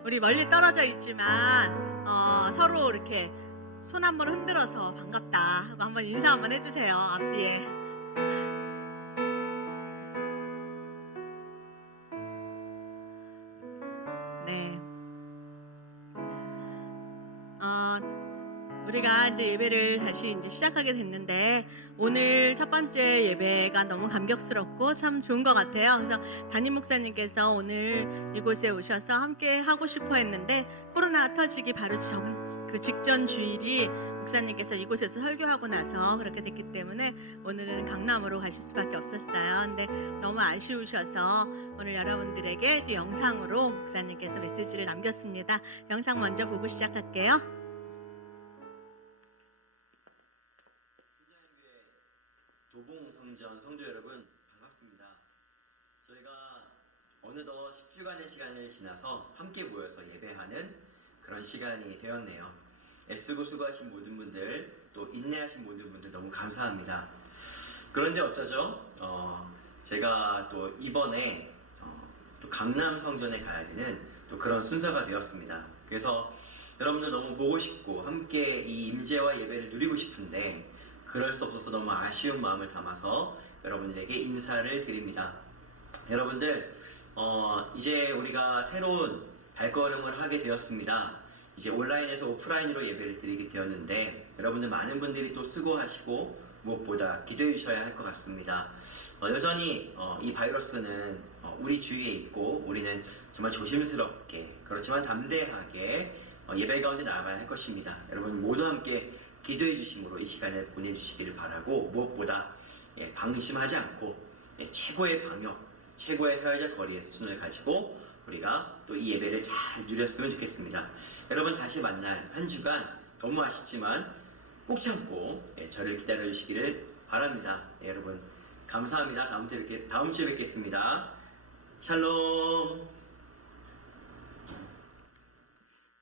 우리 멀리 떨어져 있지만 서로 이렇게 손 한번 흔들어서 반갑다 하고 한번 인사 한번 해주세요. 앞뒤에. 네. 우리가 이제 예배를 다시 이제 시작하게 됐는데 오늘 첫 번째 예배가 너무 감격스럽고 참 좋은 것 같아요. 그래서 담임 목사님께서 오늘 이곳에 오셔서 함께 하고 싶어 했는데 코로나가 터지기 바로 그 직전 주일이 목사님께서 이곳에서 설교하고 나서 그렇게 됐기 때문에 오늘은 강남으로 가실 수밖에 없었어요. 근데 너무 아쉬우셔서 오늘 여러분들에게 또 영상으로 목사님께서 메시지를 남겼습니다. 영상 먼저 보고 시작할게요. 도봉성전 성도 여러분 반갑습니다. 저희가 어느덧 10주간의 시간을 지나서 함께 모여서 예배하는 그런 시간이 되었네요. 애쓰고 수고하신 모든 분들, 또 인내하신 모든 분들 너무 감사합니다. 그런데 어쩌죠? 제가 또 이번에 또 강남 성전에 가야 되는 또 그런 순서가 되었습니다. 그래서 여러분들 너무 보고 싶고 함께 이 임재와 예배를 누리고 싶은데 그럴 수 없어서 너무 아쉬운 마음을 담아서 여러분들에게 인사를 드립니다. 여러분들 이제 우리가 새로운 발걸음을 하게 되었습니다. 이제 온라인에서 오프라인으로 예배를 드리게 되었는데 여러분들 많은 분들이 또 수고하시고 무엇보다 기도해 주셔야 할 것 같습니다. 여전히 이 바이러스는 우리 주위에 있고 우리는 정말 조심스럽게 그렇지만 담대하게 예배 가운데 나아가야 할 것입니다. 여러분 모두 함께 기도해 주심으로 이 시간을 보내주시기를 바라고 무엇보다 방심하지 않고 최고의 방역, 최고의 사회적 거리의 수준을 가지고 우리가 또 이 예배를 잘 누렸으면 좋겠습니다. 여러분 다시 만날 한 주간 너무 아쉽지만 꼭 참고 저를 기다려 주시기를 바랍니다. 여러분 감사합니다. 다음 주에 뵙겠습니다. 샬롬.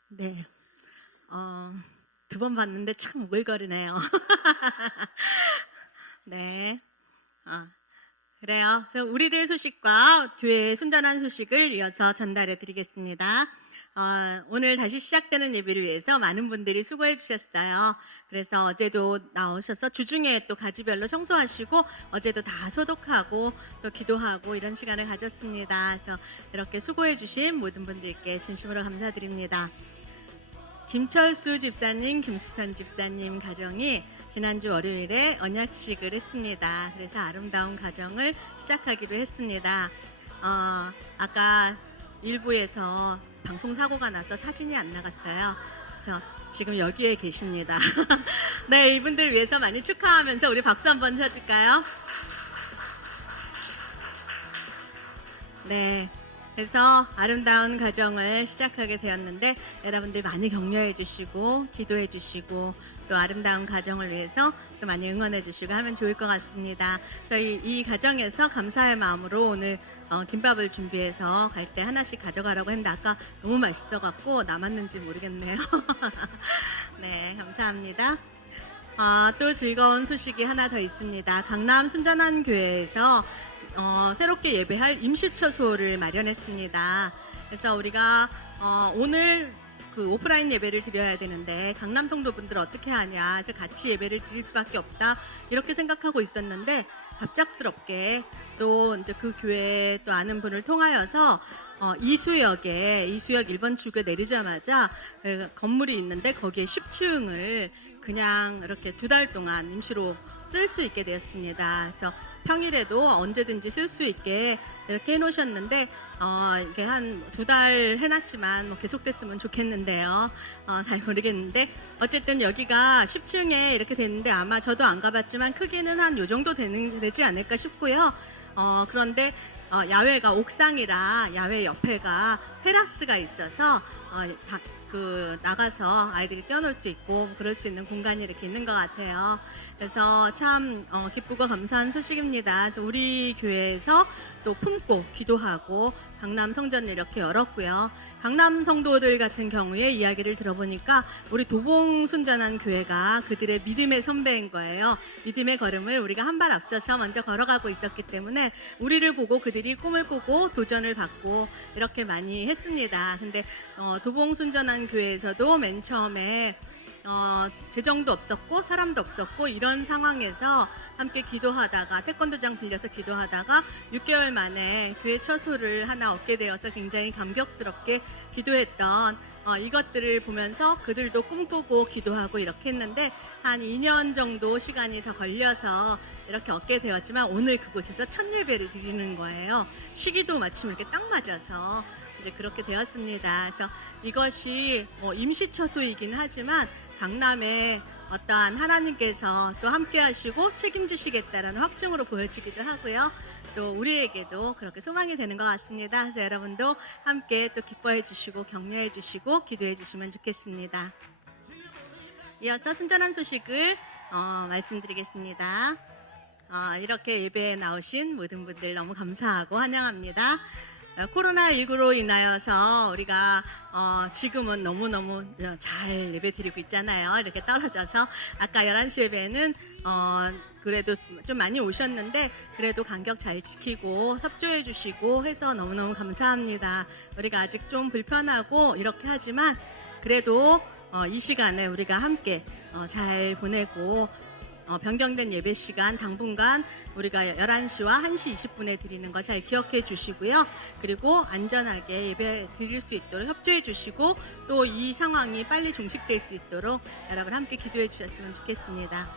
네. 두 번 봤는데 참 오글거리네요. 네. 그래요. 그래서 우리들 소식과 교회의 순전한 소식을 이어서 전달해 드리겠습니다. 오늘 다시 시작되는 예배를 위해서 많은 분들이 수고해 주셨어요. 그래서 어제도 나오셔서 주중에 또 가지별로 청소하시고 어제도 다 소독하고 또 기도하고 이런 시간을 가졌습니다. 그래서 이렇게 수고해 주신 모든 분들께 진심으로 감사드립니다. 김철수 집사님, 김수선 집사님 가정이 지난주 월요일에 언약식을 했습니다. 그래서 아름다운 가정을 시작하기로 했습니다. 아까 일부에서 방송 사고가 나서 사진이 안 나갔어요. 그래서 지금 여기에 계십니다. 네, 이분들 위해서 많이 축하하면서 우리 박수 한번 쳐줄까요? 네. 그래서 아름다운 가정을 시작하게 되었는데 여러분들 많이 격려해 주시고 기도해 주시고 또 아름다운 가정을 위해서 또 많이 응원해 주시고 하면 좋을 것 같습니다. 저희 이 가정에서 감사의 마음으로 오늘 김밥을 준비해서 갈 때 하나씩 가져가라고 했는데 아까 너무 맛있어 갖고 남았는지 모르겠네요. 네, 감사합니다. 또 즐거운 소식이 하나 더 있습니다. 강남 순전한 교회에서 새롭게 예배할 임시처소를 마련했습니다. 그래서 우리가 오늘 그 오프라인 예배를 드려야 되는데 강남 성도분들 어떻게 하냐, 그래서 같이 예배를 드릴 수밖에 없다 이렇게 생각하고 있었는데 갑작스럽게 또 이제 그 교회 또 아는 분을 통하여서 이수역 1번 출구에 내리자마자 건물이 있는데 거기에 10층을 그냥 이렇게 2달 동안 임시로 쓸 수 있게 되었습니다. 그래서 평일에도 언제든지 쓸 수 있게 이렇게 해놓으셨는데 이게 한 2달 해놨지만 뭐 계속됐으면 좋겠는데요. 잘 모르겠는데 어쨌든 여기가 10층에 이렇게 됐는데 아마 저도 안 가봤지만 크기는 한 요 정도 되지 않을까 싶고요. 그런데 야외가 옥상이라 야외 옆에가 테라스가 있어서 나가서 아이들이 뛰어놀 수 있고 그럴 수 있는 공간이 이렇게 있는 것 같아요. 그래서 참 기쁘고 감사한 소식입니다. 그래서 우리 교회에서 또 품고 기도하고 강남 성전을 이렇게 열었고요. 강남 성도들 같은 경우에 이야기를 들어보니까 우리 도봉순전한 교회가 그들의 믿음의 선배인 거예요. 믿음의 걸음을 우리가 한 발 앞서서 먼저 걸어가고 있었기 때문에 우리를 보고 그들이 꿈을 꾸고 도전을 받고 이렇게 많이 했습니다. 근데 도봉순전한 교회에서도 맨 처음에 재정도 없었고 사람도 없었고 이런 상황에서 함께 기도하다가 태권도장 빌려서 기도하다가 6개월 만에 교회 처소를 하나 얻게 되어서 굉장히 감격스럽게 기도했던 이것들을 보면서 그들도 꿈꾸고 기도하고 이렇게 했는데 한 2년 정도 시간이 더 걸려서 이렇게 얻게 되었지만 오늘 그곳에서 첫 예배를 드리는 거예요. 시기도 마침 이렇게 딱 맞아서 이제 그렇게 되었습니다. 그래서 이것이 임시처소이긴 하지만 강남에 어떠한 하나님께서 또 함께 하시고 책임지시겠다라는 확증으로 보여지기도 하고요. 또 우리에게도 그렇게 소망이 되는 것 같습니다. 그래서 여러분도 함께 또 기뻐해 주시고 격려해 주시고 기도해 주시면 좋겠습니다. 이어서 순전한 소식을 말씀드리겠습니다. 이렇게 예배에 나오신 모든 분들 너무 감사하고 환영합니다. 코로나19로 인하여서 우리가 지금은 너무너무 잘 예배 드리고 있잖아요. 이렇게 떨어져서 아까 11시 예배는 그래도 좀 많이 오셨는데 그래도 간격 잘 지키고 협조해 주시고 해서 너무너무 감사합니다. 우리가 아직 좀 불편하고 이렇게 하지만 그래도 이 시간에 우리가 함께 잘 보내고 변경된 예배 시간 당분간 우리가 11시와 1시 20분에 드리는 거 잘 기억해 주시고요. 그리고 안전하게 예배 드릴 수 있도록 협조해 주시고 또 이 상황이 빨리 종식될 수 있도록 여러분 함께 기도해 주셨으면 좋겠습니다.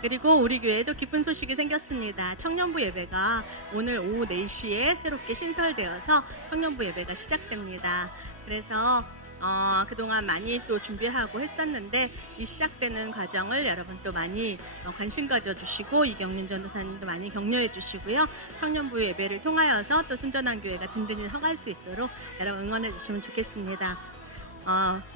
그리고 우리 교회에도 기쁜 소식이 생겼습니다. 청년부 예배가 오늘 오후 4시에 새롭게 신설되어서 청년부 예배가 시작됩니다. 그래서 그동안 많이 또 준비하고 했었는데 이 시작되는 과정을 여러분 또 많이 관심 가져주시고 이경린 전도사님도 많이 격려해 주시고요. 청년부 예배를 통하여서 또 순전한 교회가 든든히 서갈 수 있도록 여러분 응원해 주시면 좋겠습니다.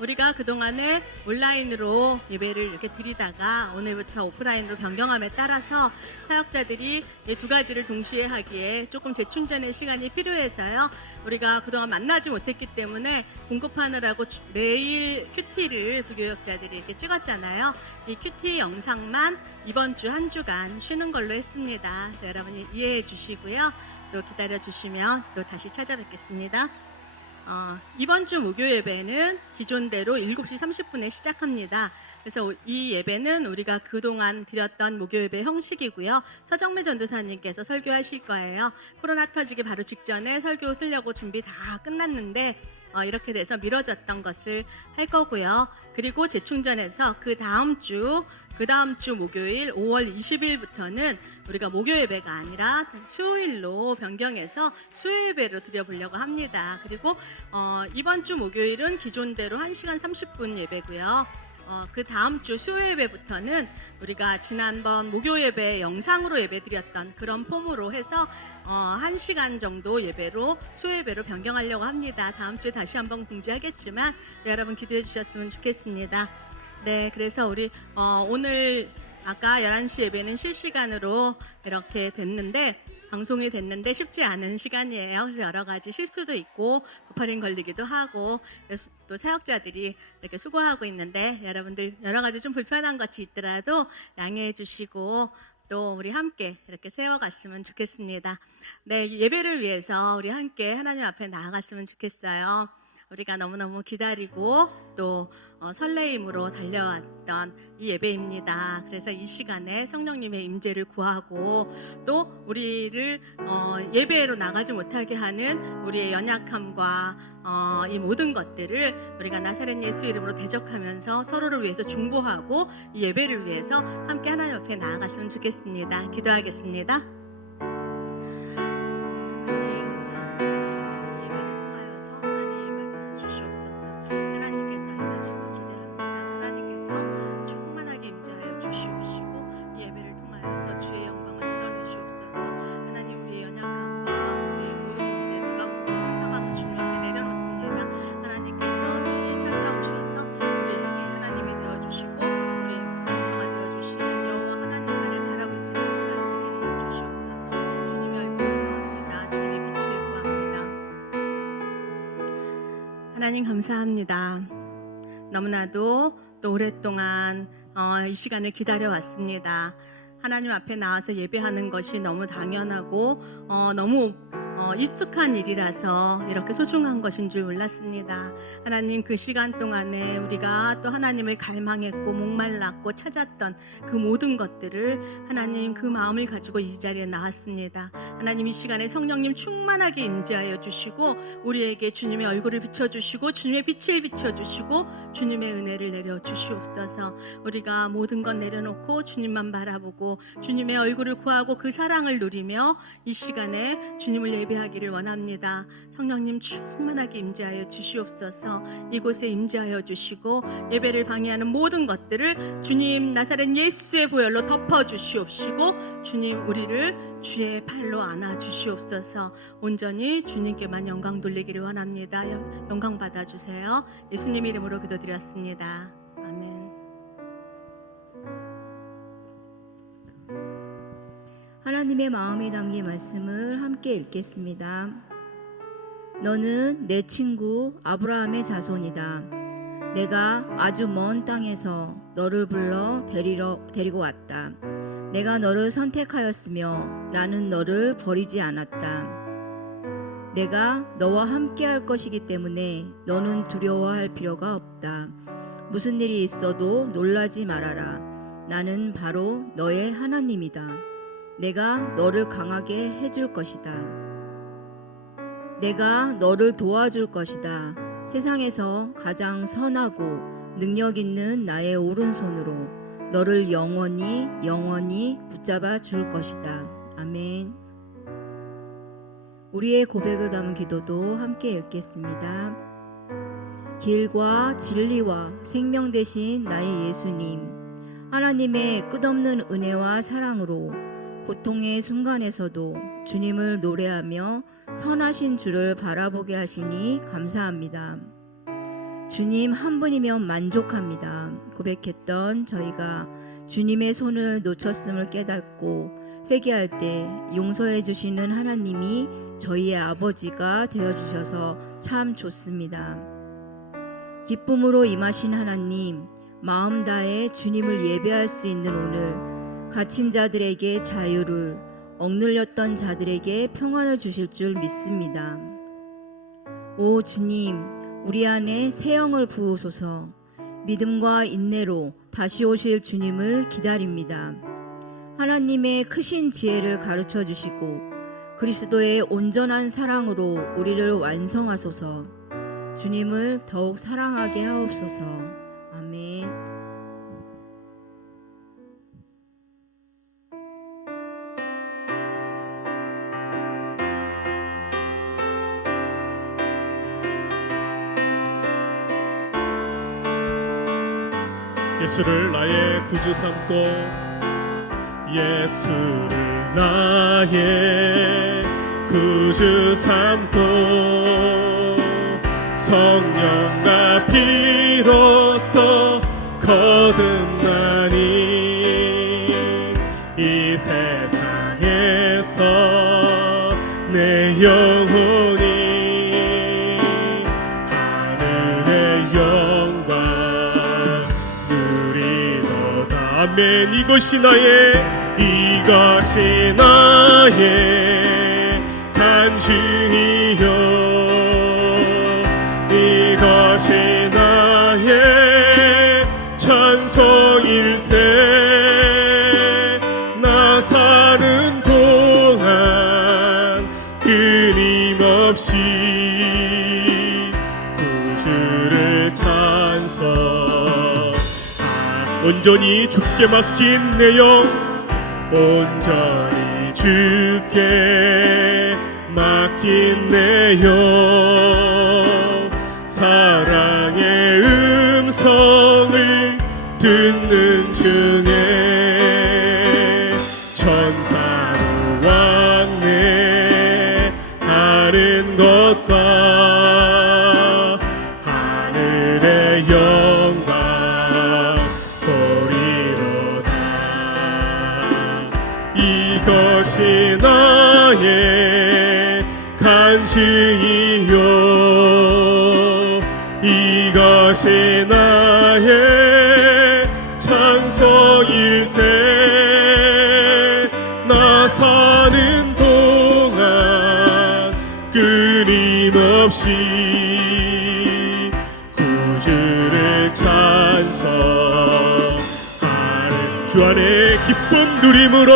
우리가 그동안에 온라인으로 예배를 이렇게 드리다가 오늘부터 오프라인으로 변경함에 따라서 사역자들이 이 두 가지를 동시에 하기에 조금 재충전의 시간이 필요해서요. 우리가 그동안 만나지 못했기 때문에 공급하느라고 매일 큐티를 부교역자들이 이렇게 찍었잖아요. 이 큐티 영상만 이번 주 한 주간 쉬는 걸로 했습니다. 그래서 여러분이 이해해 주시고요. 또 기다려 주시면 또 다시 찾아뵙겠습니다. 이번 주 목요 예배는 기존대로 7시 30분에 시작합니다. 그래서 이 예배는 우리가 그동안 드렸던 목요 예배 형식이고요. 서정매 전도사님께서 설교하실 거예요. 코로나 터지기 바로 직전에 설교 쓰려고 준비 다 끝났는데 이렇게 돼서 미뤄졌던 것을 할 거고요. 그리고 재충전해서 그 다음 주 목요일 5월 20일부터는 우리가 목요 예배가 아니라 수요일로 변경해서 수요 예배로 드려보려고 합니다. 그리고 이번 주 목요일은 기존대로 1시간 30분 예배고요. 그 다음 주 수요 예배부터는 우리가 지난번 목요 예배 영상으로 예배 드렸던 그런 폼으로 해서 1시간 정도 예배로 수요 예배로 변경하려고 합니다. 다음 주에 다시 한번 공지하겠지만 여러분 기도해 주셨으면 좋겠습니다. 네, 그래서 우리 오늘 아까 11시 예배는 실시간으로 이렇게 됐는데 방송이 됐는데 쉽지 않은 시간이에요. 그래서 여러 가지 실수도 있고 버퍼링 걸리기도 하고 또 사역자들이 이렇게 수고하고 있는데 여러분들 여러 가지 좀 불편한 것이 있더라도 양해해 주시고 또 우리 함께 이렇게 세워갔으면 좋겠습니다. 네, 예배를 위해서 우리 함께 하나님 앞에 나아갔으면 좋겠어요. 우리가 너무너무 기다리고 또 설레임으로 달려왔던 이 예배입니다. 그래서 이 시간에 성령님의 임재를 구하고 또 우리를 예배로 나가지 못하게 하는 우리의 연약함과 이 모든 것들을 우리가 나사렛 예수 이름으로 대적하면서 서로를 위해서 중보하고 이 예배를 위해서 함께 하나님 앞에 나아갔으면 좋겠습니다. 기도하겠습니다. 주시고 우리의 감처가 되어주시는 여호와 하나님만을 바라볼 수 있는 시간 되게 하여 주시옵소서. 하나님 감사합니다. 너무나도 또 오랫동안 이 시간을 기다려 왔습니다. 하나님 앞에 나와서 예배하는 것이 너무 당연하고 너무 익숙한 일이라서 이렇게 소중한 것인 줄 몰랐습니다. 하나님, 그 시간 동안에 우리가 또 하나님을 갈망했고 목말랐고 찾았던 그 모든 것들을 하나님 그 마음을 가지고 이 자리에 나왔습니다. 하나님, 이 시간에 성령님 충만하게 임재하여 주시고 우리에게 주님의 얼굴을 비춰주시고 주님의 빛을 비춰주시고 주님의 은혜를 내려 주시옵소서. 우리가 모든 것 내려놓고 주님만 바라보고 주님의 얼굴을 구하고 그 사랑을 누리며 이 시간에 주님을 예배하기를 원합니다. 성령님 충만하게 임재하여 주시옵소서. 이곳에 임재하여 주시고 예배를 방해하는 모든 것들을 주님 나사렛 예수의 보혈로 덮어 주시옵시고 주님 우리를 주의 팔로 안아 주시옵소서. 온전히 주님께만 영광 돌리기를 원합니다. 영광 받아 주세요. 예수님 이름으로 기도드렸습니다. 아멘. 하나님의 마음에 담긴 말씀을 함께 읽겠습니다. 너는 내 친구 아브라함의 자손이다. 내가 아주 먼 땅에서 너를 불러 데리고 왔다. 내가 너를 선택하였으며 나는 너를 버리지 않았다. 내가 너와 함께 할 것이기 때문에 너는 두려워할 필요가 없다. 무슨 일이 있어도 놀라지 말아라. 나는 바로 너의 하나님이다. 내가 너를 강하게 해줄 것이다. 내가 너를 도와줄 것이다. 세상에서 가장 선하고 능력 있는 나의 오른손으로 너를 영원히 붙잡아 줄 것이다. 아멘. 우리의 고백을 담은 기도도 함께 읽겠습니다. 길과 진리와 생명 되신 나의 예수님, 하나님의 끝없는 은혜와 사랑으로 고통의 순간에서도 주님을 노래하며 선하신 주를 바라보게 하시니 감사합니다. 주님 한 분이면 만족합니다. 고백했던 저희가 주님의 손을 놓쳤음을 깨닫고 회개할 때 용서해 주시는 하나님이 저희의 아버지가 되어주셔서 참 좋습니다. 기쁨으로 임하신 하나님, 마음 다해 주님을 예배할 수 있는 오늘 갇힌 자들에게 자유를, 억눌렸던 자들에게 평안을 주실 줄 믿습니다. 오 주님, 우리 안에 새 영을 부으소서. 믿음과 인내로 다시 오실 주님을 기다립니다. 하나님의 크신 지혜를 가르쳐 주시고 그리스도의 온전한 사랑으로 우리를 완성하소서. 주님을 더욱 사랑하게 하옵소서. 아멘. 예수를 나의 구주 삼고 예수를 나의 구주 삼고 성령 나 비로소 거듭나니 이 세상에서 내 영혼이 아멘. 이것이 나의 간증이요, 이것이 나의 찬송일세. 나 사는 동안 끊임없이 구주를 찬송. 온전히 주께 맡긴 내 영, 온전히 주께 맡긴 내 영, 사랑의 음성을 듣는 중에 천사로 왕래하는 것과 하늘의 영광 이것이 나의 간증이요, 이것이 나의 찬송일세. 나 사는 동안 끊임없이 구주를 찬송하는 주 안에 기쁨 누림으로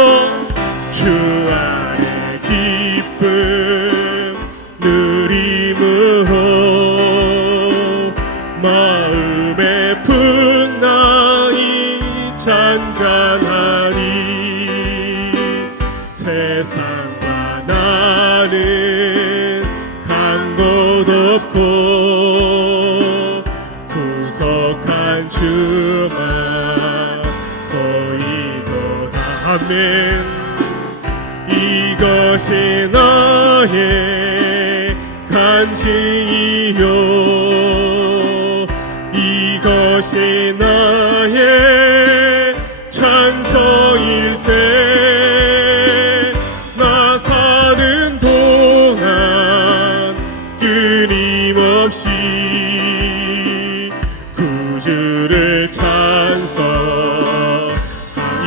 주 안에 기쁨 누림으로 마음의 풍랑이 잔잔하니 세상과 나는 간 곳 없고 구속한 주만 보이도다. 아멘. 이것이 나의 간증이요 이것이 나의 찬송일세. 나 사는 동안 끊임없이 구주를 찬송.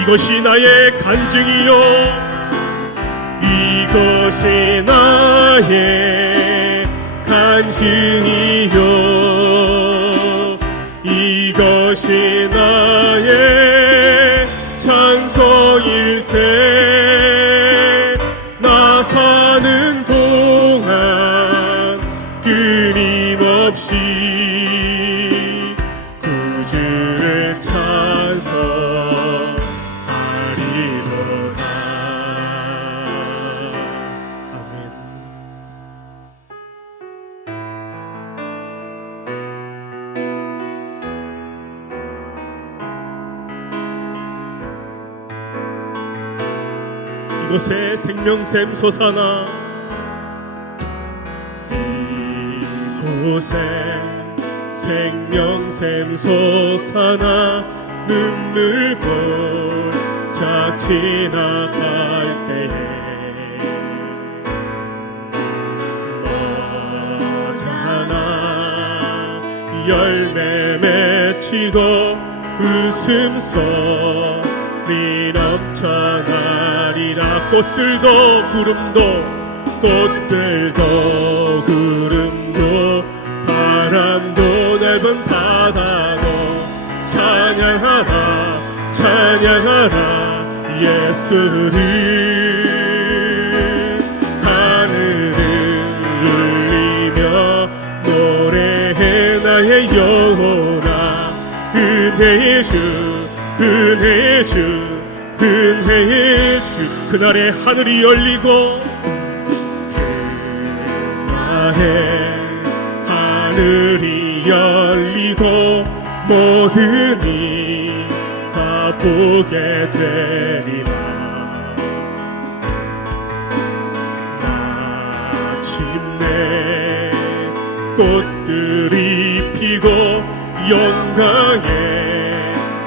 이것이 나의 간증이요 이것이 나의 간증이요 이것이 나의 찬송일세. 나 사는 동안 끊임없이 구주를 찬송하리로다. 이곳에 생명샘 솟아나 이곳에 생명샘 솟아나 눈물 골짝 지나갈 때에 머잖아 열매 맺히고 웃음소리 넘쳐나리라. 꽃들도 구름도 바람도 넓은 바다도 찬양하라 예수를. 하늘을 울리며 노래해 나의 영혼아. 은혜의 주 그날에 하늘이 열리고 모든 이가 보게 되리라. 마침내 꽃들이 피고 영광의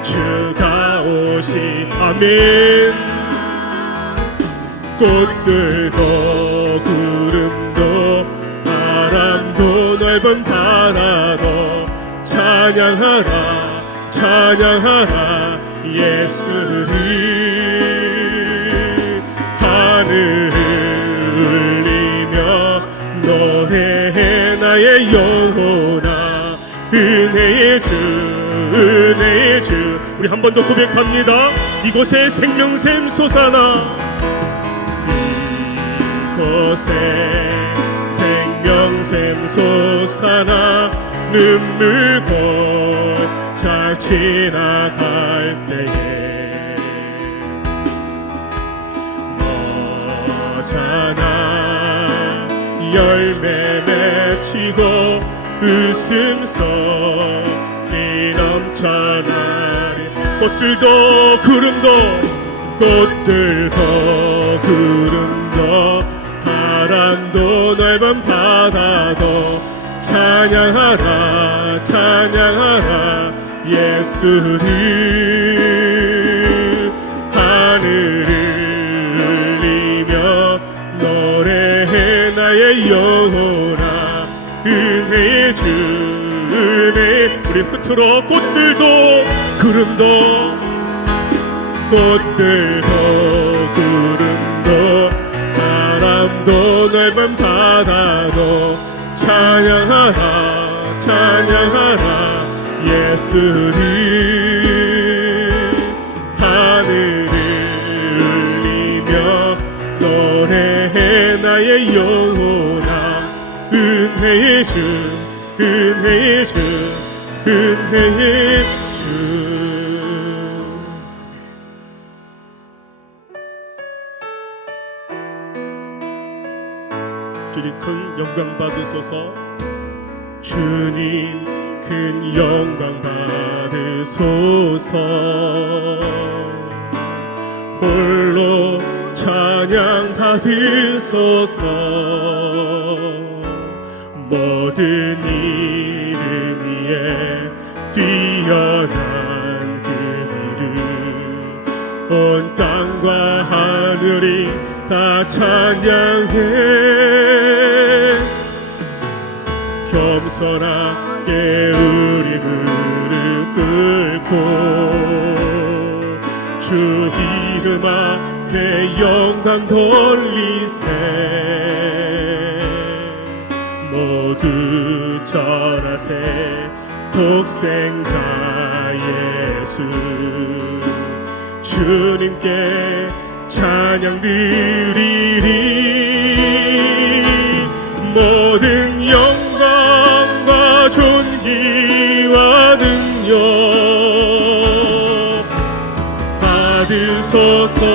주가 오시. 아멘. 꽃들도 구름도 바람도 넓은 바다도 찬양하라 예수를. 하늘을 울리며 노래해 나의 영혼아. 은혜의 주 우리 한 번 더 고백합니다. 이곳에 생명샘 솟아나. 이곳에 생명샘 솟아나 눈물 골짝 지나갈 때에 머잖아 열매 맺히고 웃음소리 넘쳐나리. 꽃들도 구름도 바람도 넓은 바다도 찬양하라 예수를. 하늘을 울리며 노래해 나의 영혼아. 은혜의 주 시간에 우리 흩트러 꽃들도 구름도 바람도 넓은 바다도 찬양하라 예수를 하늘을 울리며 노래해 나의 영혼아 은혜의 주 주님 큰 영광 받으소서 주님 큰 영광 받으소서 홀로 찬양 받으소서 모든 이름 위에 뛰어난 그 이름 온 땅과 하늘이 다 찬양해 겸손하게 우리 무릎 꿇고 주 이름 앞에 영광 돌리세 모두 절하세 독생자 예수 주님께 찬양 드리리 모든 영광과 존귀와 능력 받으소서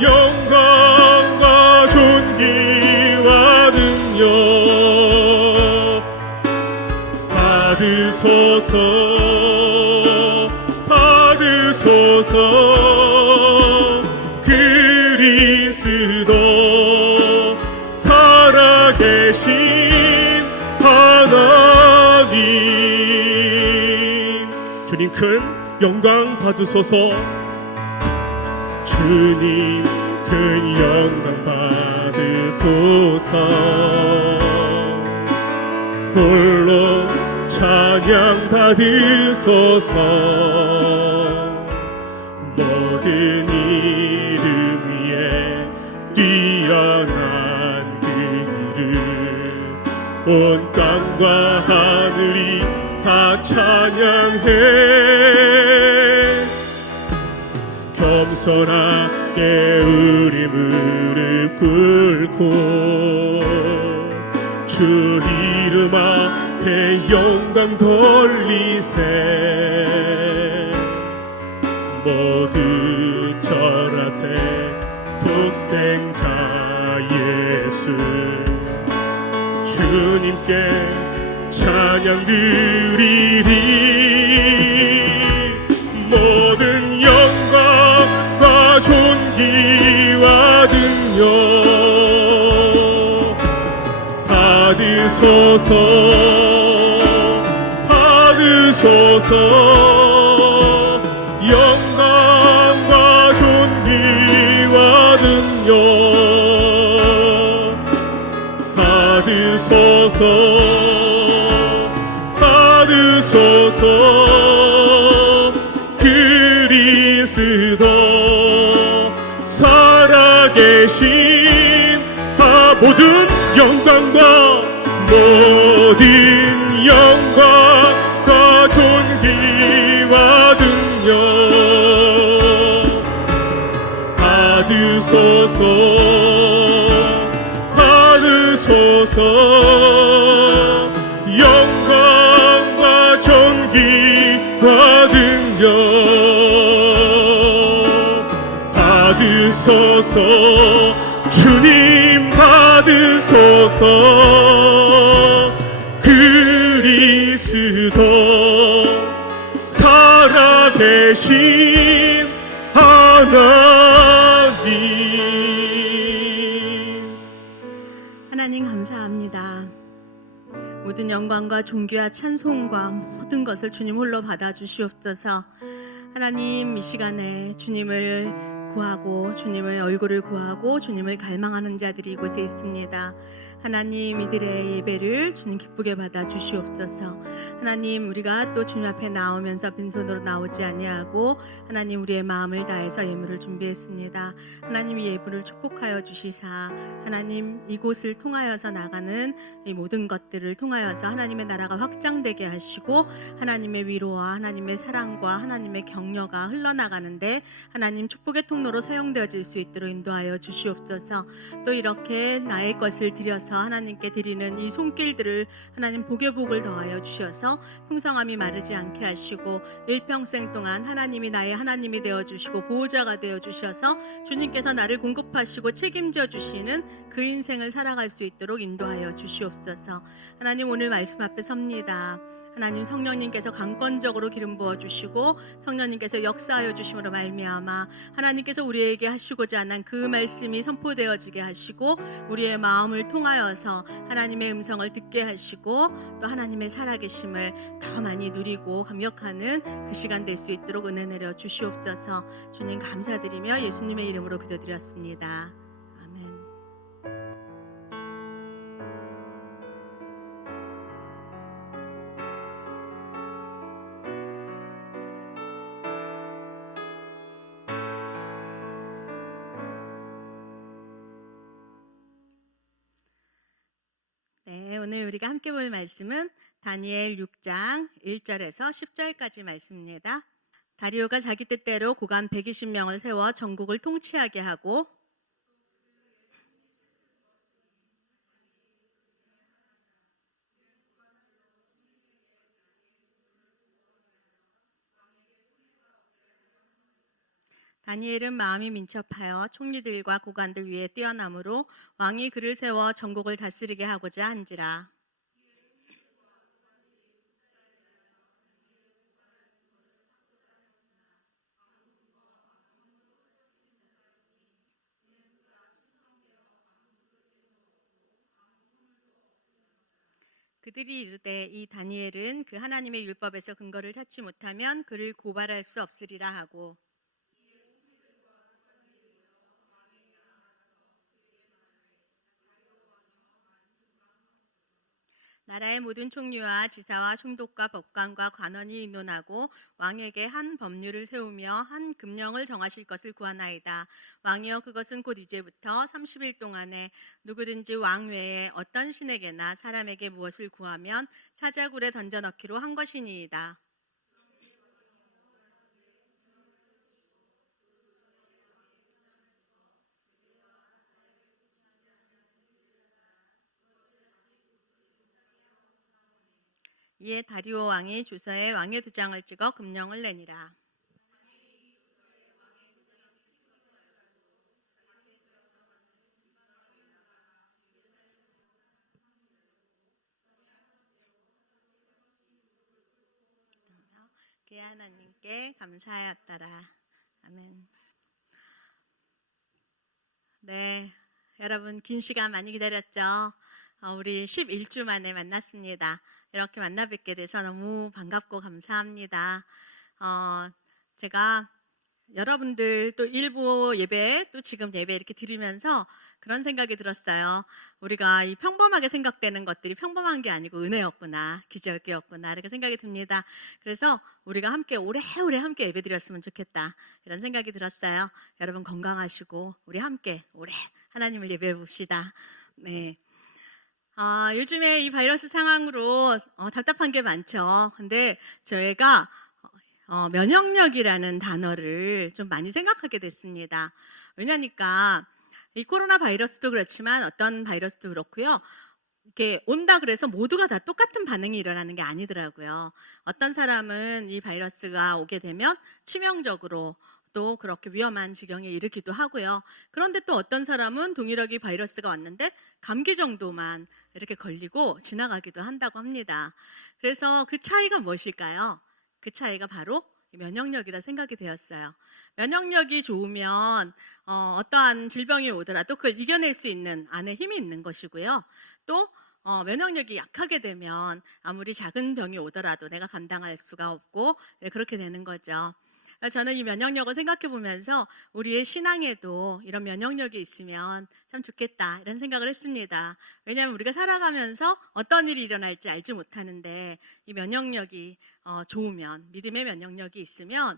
영광과 존귀와 능력 받으소서 그리스도 살아계신 하나님 주님 큰 영광 받으소서 주님 큰 영광 받으소서 홀로 찬양 받으소서 모든 이름 위에 뛰어난 그 이름 온 땅과 하늘이 다 찬양해 겸손하게 우리 무릎 꿇고 주 이름 앞에 영광 돌리세 모두 절하세 독생자 예수 주님께 찬양 드리리 모든 영광과 존귀와 능력 받으소서 영광과 존귀와 능력 받으소서 그리스도 살아계신 모든 영광과 존귀와 능력 받으소서 영광과 존귀와 능력 받으소서 주님 받으소서 그리스도 살아계신 하나님 감사합니다. 모든 영광과 존귀와 찬송과 모든 것을 주님 홀로 받아주시옵소서. 하나님 이 시간에 주님을 구하고 주님의 얼굴을 구하고 주님을 갈망하는 자들이 이곳에 있습니다. 하나님, 이들의 예배를 주님 기쁘게 받아 주시옵소서. 하나님, 우리가 또 주님 앞에 나오면서 빈손으로 나오지 아니하고 하나님, 우리의 마음을 다해서 예물을 준비했습니다. 하나님, 이 예물을 축복하여 주시사 하나님, 이곳을 통하여서 나가는 이 모든 것들을 통하여서 하나님의 나라가 확장되게 하시고 하나님의 위로와 하나님의 사랑과 하나님의 격려가 흘러나가는데 하나님 축복의 통로로 사용되어질 수 있도록 인도하여 주시옵소서. 또 이렇게 나의 것을 드려서 하나님께 드리는 이 손길들을 하나님 복의 복을 더하여 주셔서 풍성함이 마르지 않게 하시고 일평생 동안 하나님이 나의 하나님이 되어 주시고 보호자가 되어 주셔서 주님께서 나를 공급하시고 책임져 주시는 그 인생을 살아갈 수 있도록 인도하여 주시옵소서. 하나님, 오늘 말씀 앞에 섭니다. 하나님, 성령님께서 강권적으로 기름 부어 주시고 성령님께서 역사하여 주심으로 말미암아 하나님께서 우리에게 하시고자 하는 그 말씀이 선포되어지게 하시고 우리의 마음을 통하여서 하나님의 음성을 듣게 하시고 또 하나님의 살아계심을 더 많이 누리고 감격하는 그 시간 될 수 있도록 은혜 내려 주시옵소서. 주님 감사드리며 예수님의 이름으로 기도드렸습니다. 아멘. 네, 오늘 우리가 함께 볼 말씀은 다니엘 6장 1절에서 10절까지 말씀입니다. 다리오가 자기 뜻대로 고관 120명을 세워 전국을 통치하게 하고 다니엘은 마음이 민첩하여 총리들과 고관들 위에 뛰어남으로 왕이 그를 세워 전국을 다스리게 하고자 한지라. 그들이 이르되 이 다니엘은 그 하나님의 율법에서 근거를 찾지 못하면 그를 고발할 수 없으리라 하고 나라의 모든 총리와 지사와 총독과 법관과 관원이 의논하고 왕에게 한 법률을 세우며 한 금령을 정하실 것을 구하나이다. 왕이여, 그것은 곧 이제부터 30일 동안에 누구든지 왕 외에 어떤 신에게나 사람에게 무엇을 구하면 사자굴에 던져넣기로 한 것이니이다. 이에 다리오 왕이 주서에 왕의 도장을 찍어 금령을 내니라. 그의 하나님께 감사하였더라. 아멘. 네, 여러분 긴 시간 많이 기다렸죠? 우리 11주 만에 만났습니다. 이렇게 만나 뵙게 돼서 너무 반갑고 감사합니다. 제가 여러분들 또 일부 예배 또 지금 예배 이렇게 드리면서 그런 생각이 들었어요. 우리가 이 평범하게 생각되는 것들이 평범한 게 아니고 은혜였구나, 기적이었구나 이렇게 생각이 듭니다. 그래서 우리가 함께 오래오래 함께 예배 드렸으면 좋겠다 이런 생각이 들었어요. 여러분 건강하시고 우리 함께 오래 하나님을 예배해 봅시다. 네. 요즘에 이 바이러스 상황으로 답답한 게 많죠. 근데 저희가 면역력이라는 단어를 좀 많이 생각하게 됐습니다. 왜냐니까 이 코로나 바이러스도 그렇지만 어떤 바이러스도 그렇고요. 이렇게 온다 그래서 모두가 다 똑같은 반응이 일어나는 게 아니더라고요. 어떤 사람은 이 바이러스가 오게 되면 치명적으로 또 그렇게 위험한 지경에 이르기도 하고요. 그런데 또 어떤 사람은 동일하게 바이러스가 왔는데 감기 정도만 이렇게 걸리고 지나가기도 한다고 합니다. 그래서 그 차이가 무엇일까요? 그 차이가 바로 면역력이라 생각이 되었어요. 면역력이 좋으면 어떠한 질병이 오더라도 그걸 이겨낼 수 있는 안에 힘이 있는 것이고요. 또 면역력이 약하게 되면 아무리 작은 병이 오더라도 내가 감당할 수가 없고 그렇게 되는 거죠. 저는 이 면역력을 생각해 보면서 우리의 신앙에도 이런 면역력이 있으면 참 좋겠다 이런 생각을 했습니다. 왜냐하면 우리가 살아가면서 어떤 일이 일어날지 알지 못하는데 이 면역력이 좋으면, 믿음의 면역력이 있으면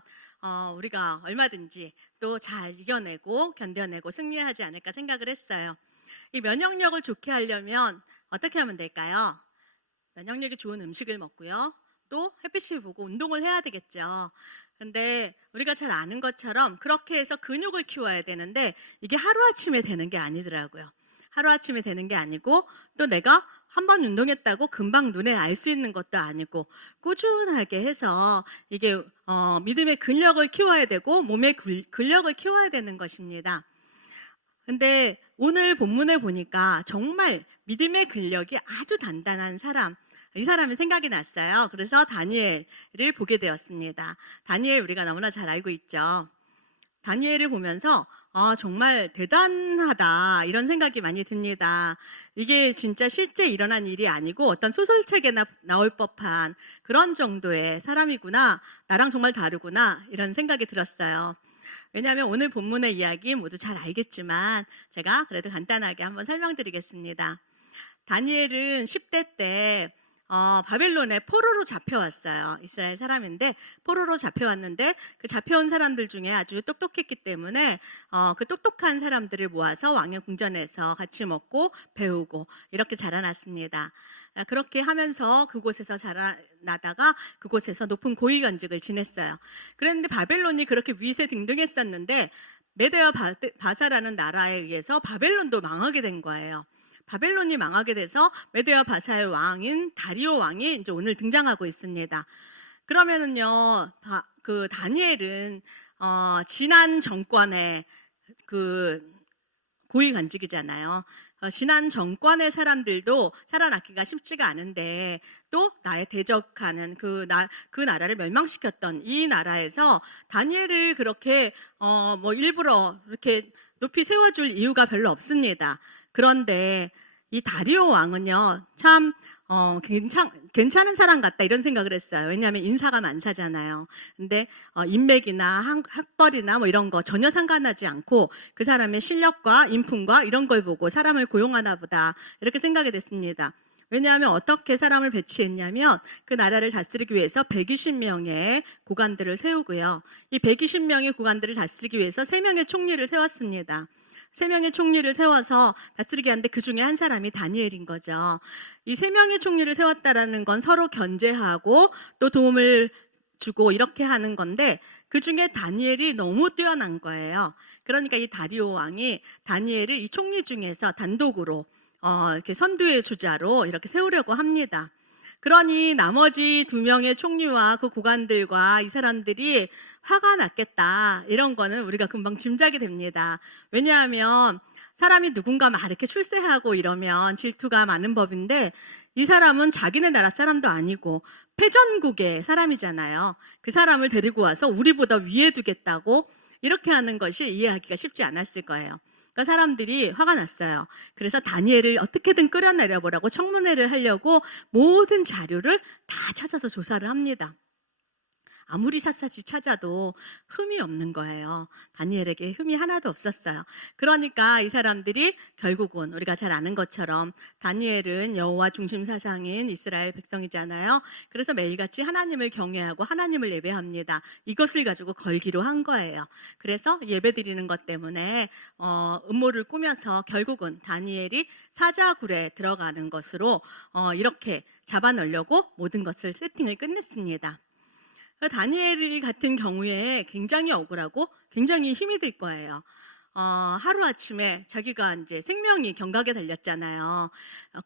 우리가 얼마든지 또 잘 이겨내고 견뎌내고 승리하지 않을까 생각을 했어요. 이 면역력을 좋게 하려면 어떻게 하면 될까요? 면역력이 좋은 음식을 먹고요. 또 햇빛을 보고 운동을 해야 되겠죠. 근데 우리가 잘 아는 것처럼 그렇게 해서 근육을 키워야 되는데 이게 하루아침에 되는 게 아니더라고요. 하루아침에 되는 게 아니고 또 내가 한 번 운동했다고 금방 눈에 알 수 있는 것도 아니고 꾸준하게 해서 이게 믿음의 근력을 키워야 되고 몸의 근력을 키워야 되는 것입니다. 근데 오늘 본문에 보니까 정말 믿음의 근력이 아주 단단한 사람, 이 사람이 생각이 났어요. 그래서 다니엘을 보게 되었습니다. 다니엘 우리가 너무나 잘 알고 있죠. 다니엘을 보면서 정말 대단하다 이런 생각이 많이 듭니다. 이게 진짜 실제 일어난 일이 아니고 어떤 소설책에나 나올 법한 그런 정도의 사람이구나, 나랑 정말 다르구나 이런 생각이 들었어요. 왜냐하면 오늘 본문의 이야기 모두 잘 알겠지만 제가 그래도 간단하게 한번 설명드리겠습니다. 다니엘은 10대 때 바벨론에 포로로 잡혀왔어요. 이스라엘 사람인데 포로로 잡혀왔는데 그 잡혀온 사람들 중에 아주 똑똑했기 때문에 그 똑똑한 사람들을 모아서 왕의 궁전에서 같이 먹고 배우고 이렇게 자라났습니다. 그렇게 하면서 그곳에서 자라나다가 그곳에서 높은 고위관직을 지냈어요. 그런데 바벨론이 그렇게 위세등등했었는데 메대와 바사라는 나라에 의해서 바벨론도 망하게 된 거예요. 바벨론이 망하게 돼서 메대와 바사의 왕인 다리오 왕이 이제 오늘 등장하고 있습니다. 그러면은요, 그 다니엘은 지난 정권의 그 고위관직이잖아요. 지난 정권의 사람들도 살아남기가 쉽지가 않은데 또 나의 대적하는 그 나라를 멸망시켰던 이 나라에서 다니엘을 그렇게 뭐 일부러 이렇게 높이 세워줄 이유가 별로 없습니다. 그런데 이 다리오 왕은요 참 괜찮은 사람 같다 이런 생각을 했어요. 왜냐하면 인사가 만사잖아요. 근데 인맥이나 학벌이나 뭐 이런 거 전혀 상관하지 않고 그 사람의 실력과 인품과 이런 걸 보고 사람을 고용하나 보다 이렇게 생각이 됐습니다. 왜냐하면 어떻게 사람을 배치했냐면 그 나라를 다스리기 위해서 120명의 고관들을 세우고요. 이 120명의 고관들을 다스리기 위해서 3명의 총리를 세웠습니다. 3명의 총리를 세워서 다스리게 하는데 그 중에 한 사람이 다니엘인 거죠. 이 3명의 총리를 세웠다라는 건 서로 견제하고 또 도움을 주고 이렇게 하는 건데 그 중에 다니엘이 너무 뛰어난 거예요. 그러니까 이 다리오 왕이 다니엘을 이 총리 중에서 단독으로 이렇게 선두의 주자로 이렇게 세우려고 합니다. 그러니 나머지 2명의 총리와 그 고관들과 이 사람들이 화가 났겠다. 이런 거는 우리가 금방 짐작이 됩니다. 왜냐하면 사람이 누군가 막 이렇게 출세하고 이러면 질투가 많은 법인데 이 사람은 자기네 나라 사람도 아니고 패전국의 사람이잖아요. 그 사람을 데리고 와서 우리보다 위에 두겠다고 이렇게 하는 것이 이해하기가 쉽지 않았을 거예요. 그러니까 사람들이 화가 났어요. 그래서 다니엘을 어떻게든 끌어내려 보라고 청문회를 하려고 모든 자료를 다 찾아서 조사를 합니다. 아무리 샅샅이 찾아도 흠이 없는 거예요. 다니엘에게 흠이 하나도 없었어요. 그러니까 이 사람들이 결국은 우리가 잘 아는 것처럼 다니엘은 여호와 중심 사상인 이스라엘 백성이잖아요. 그래서 매일같이 하나님을 경외하고 하나님을 예배합니다. 이것을 가지고 걸기로 한 거예요. 그래서 예배드리는 것 때문에 음모를 꾸며서 결국은 다니엘이 사자굴에 들어가는 것으로 이렇게 잡아넣으려고 모든 것을 세팅을 끝냈습니다. 다니엘 같은 경우에 굉장히 억울하고 굉장히 힘이 들 거예요. 하루아침에 자기가 이제 생명이 경각에 달렸잖아요.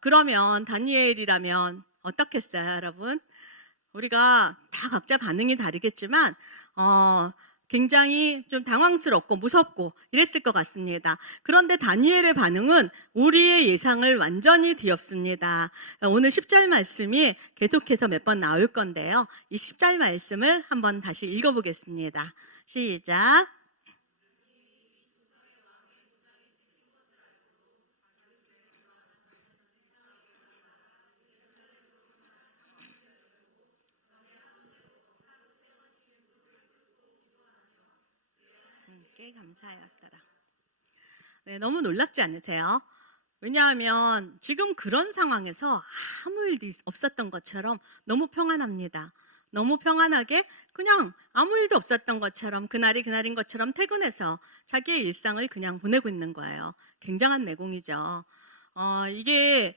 그러면 다니엘이라면 어떻겠어요, 여러분? 우리가 다 각자 반응이 다르겠지만 굉장히 좀 당황스럽고 무섭고 이랬을 것 같습니다. 그런데 다니엘의 반응은 우리의 예상을 완전히 뒤엎습니다. 오늘 10절 말씀이 계속해서 몇 번 나올 건데요. 이 10절 말씀을 한번 다시 읽어보겠습니다. 시작. 하나님께 감사하였더라. 네, 너무 놀랍지 않으세요? 왜냐하면 지금 그런 상황에서 아무 일도 없었던 것처럼 너무 평안합니다. 너무 평안하게 그냥 아무 일도 없었던 것처럼 그날이 그날인 것처럼 퇴근해서 자기의 일상을 그냥 보내고 있는 거예요. 굉장한 내공이죠. 이게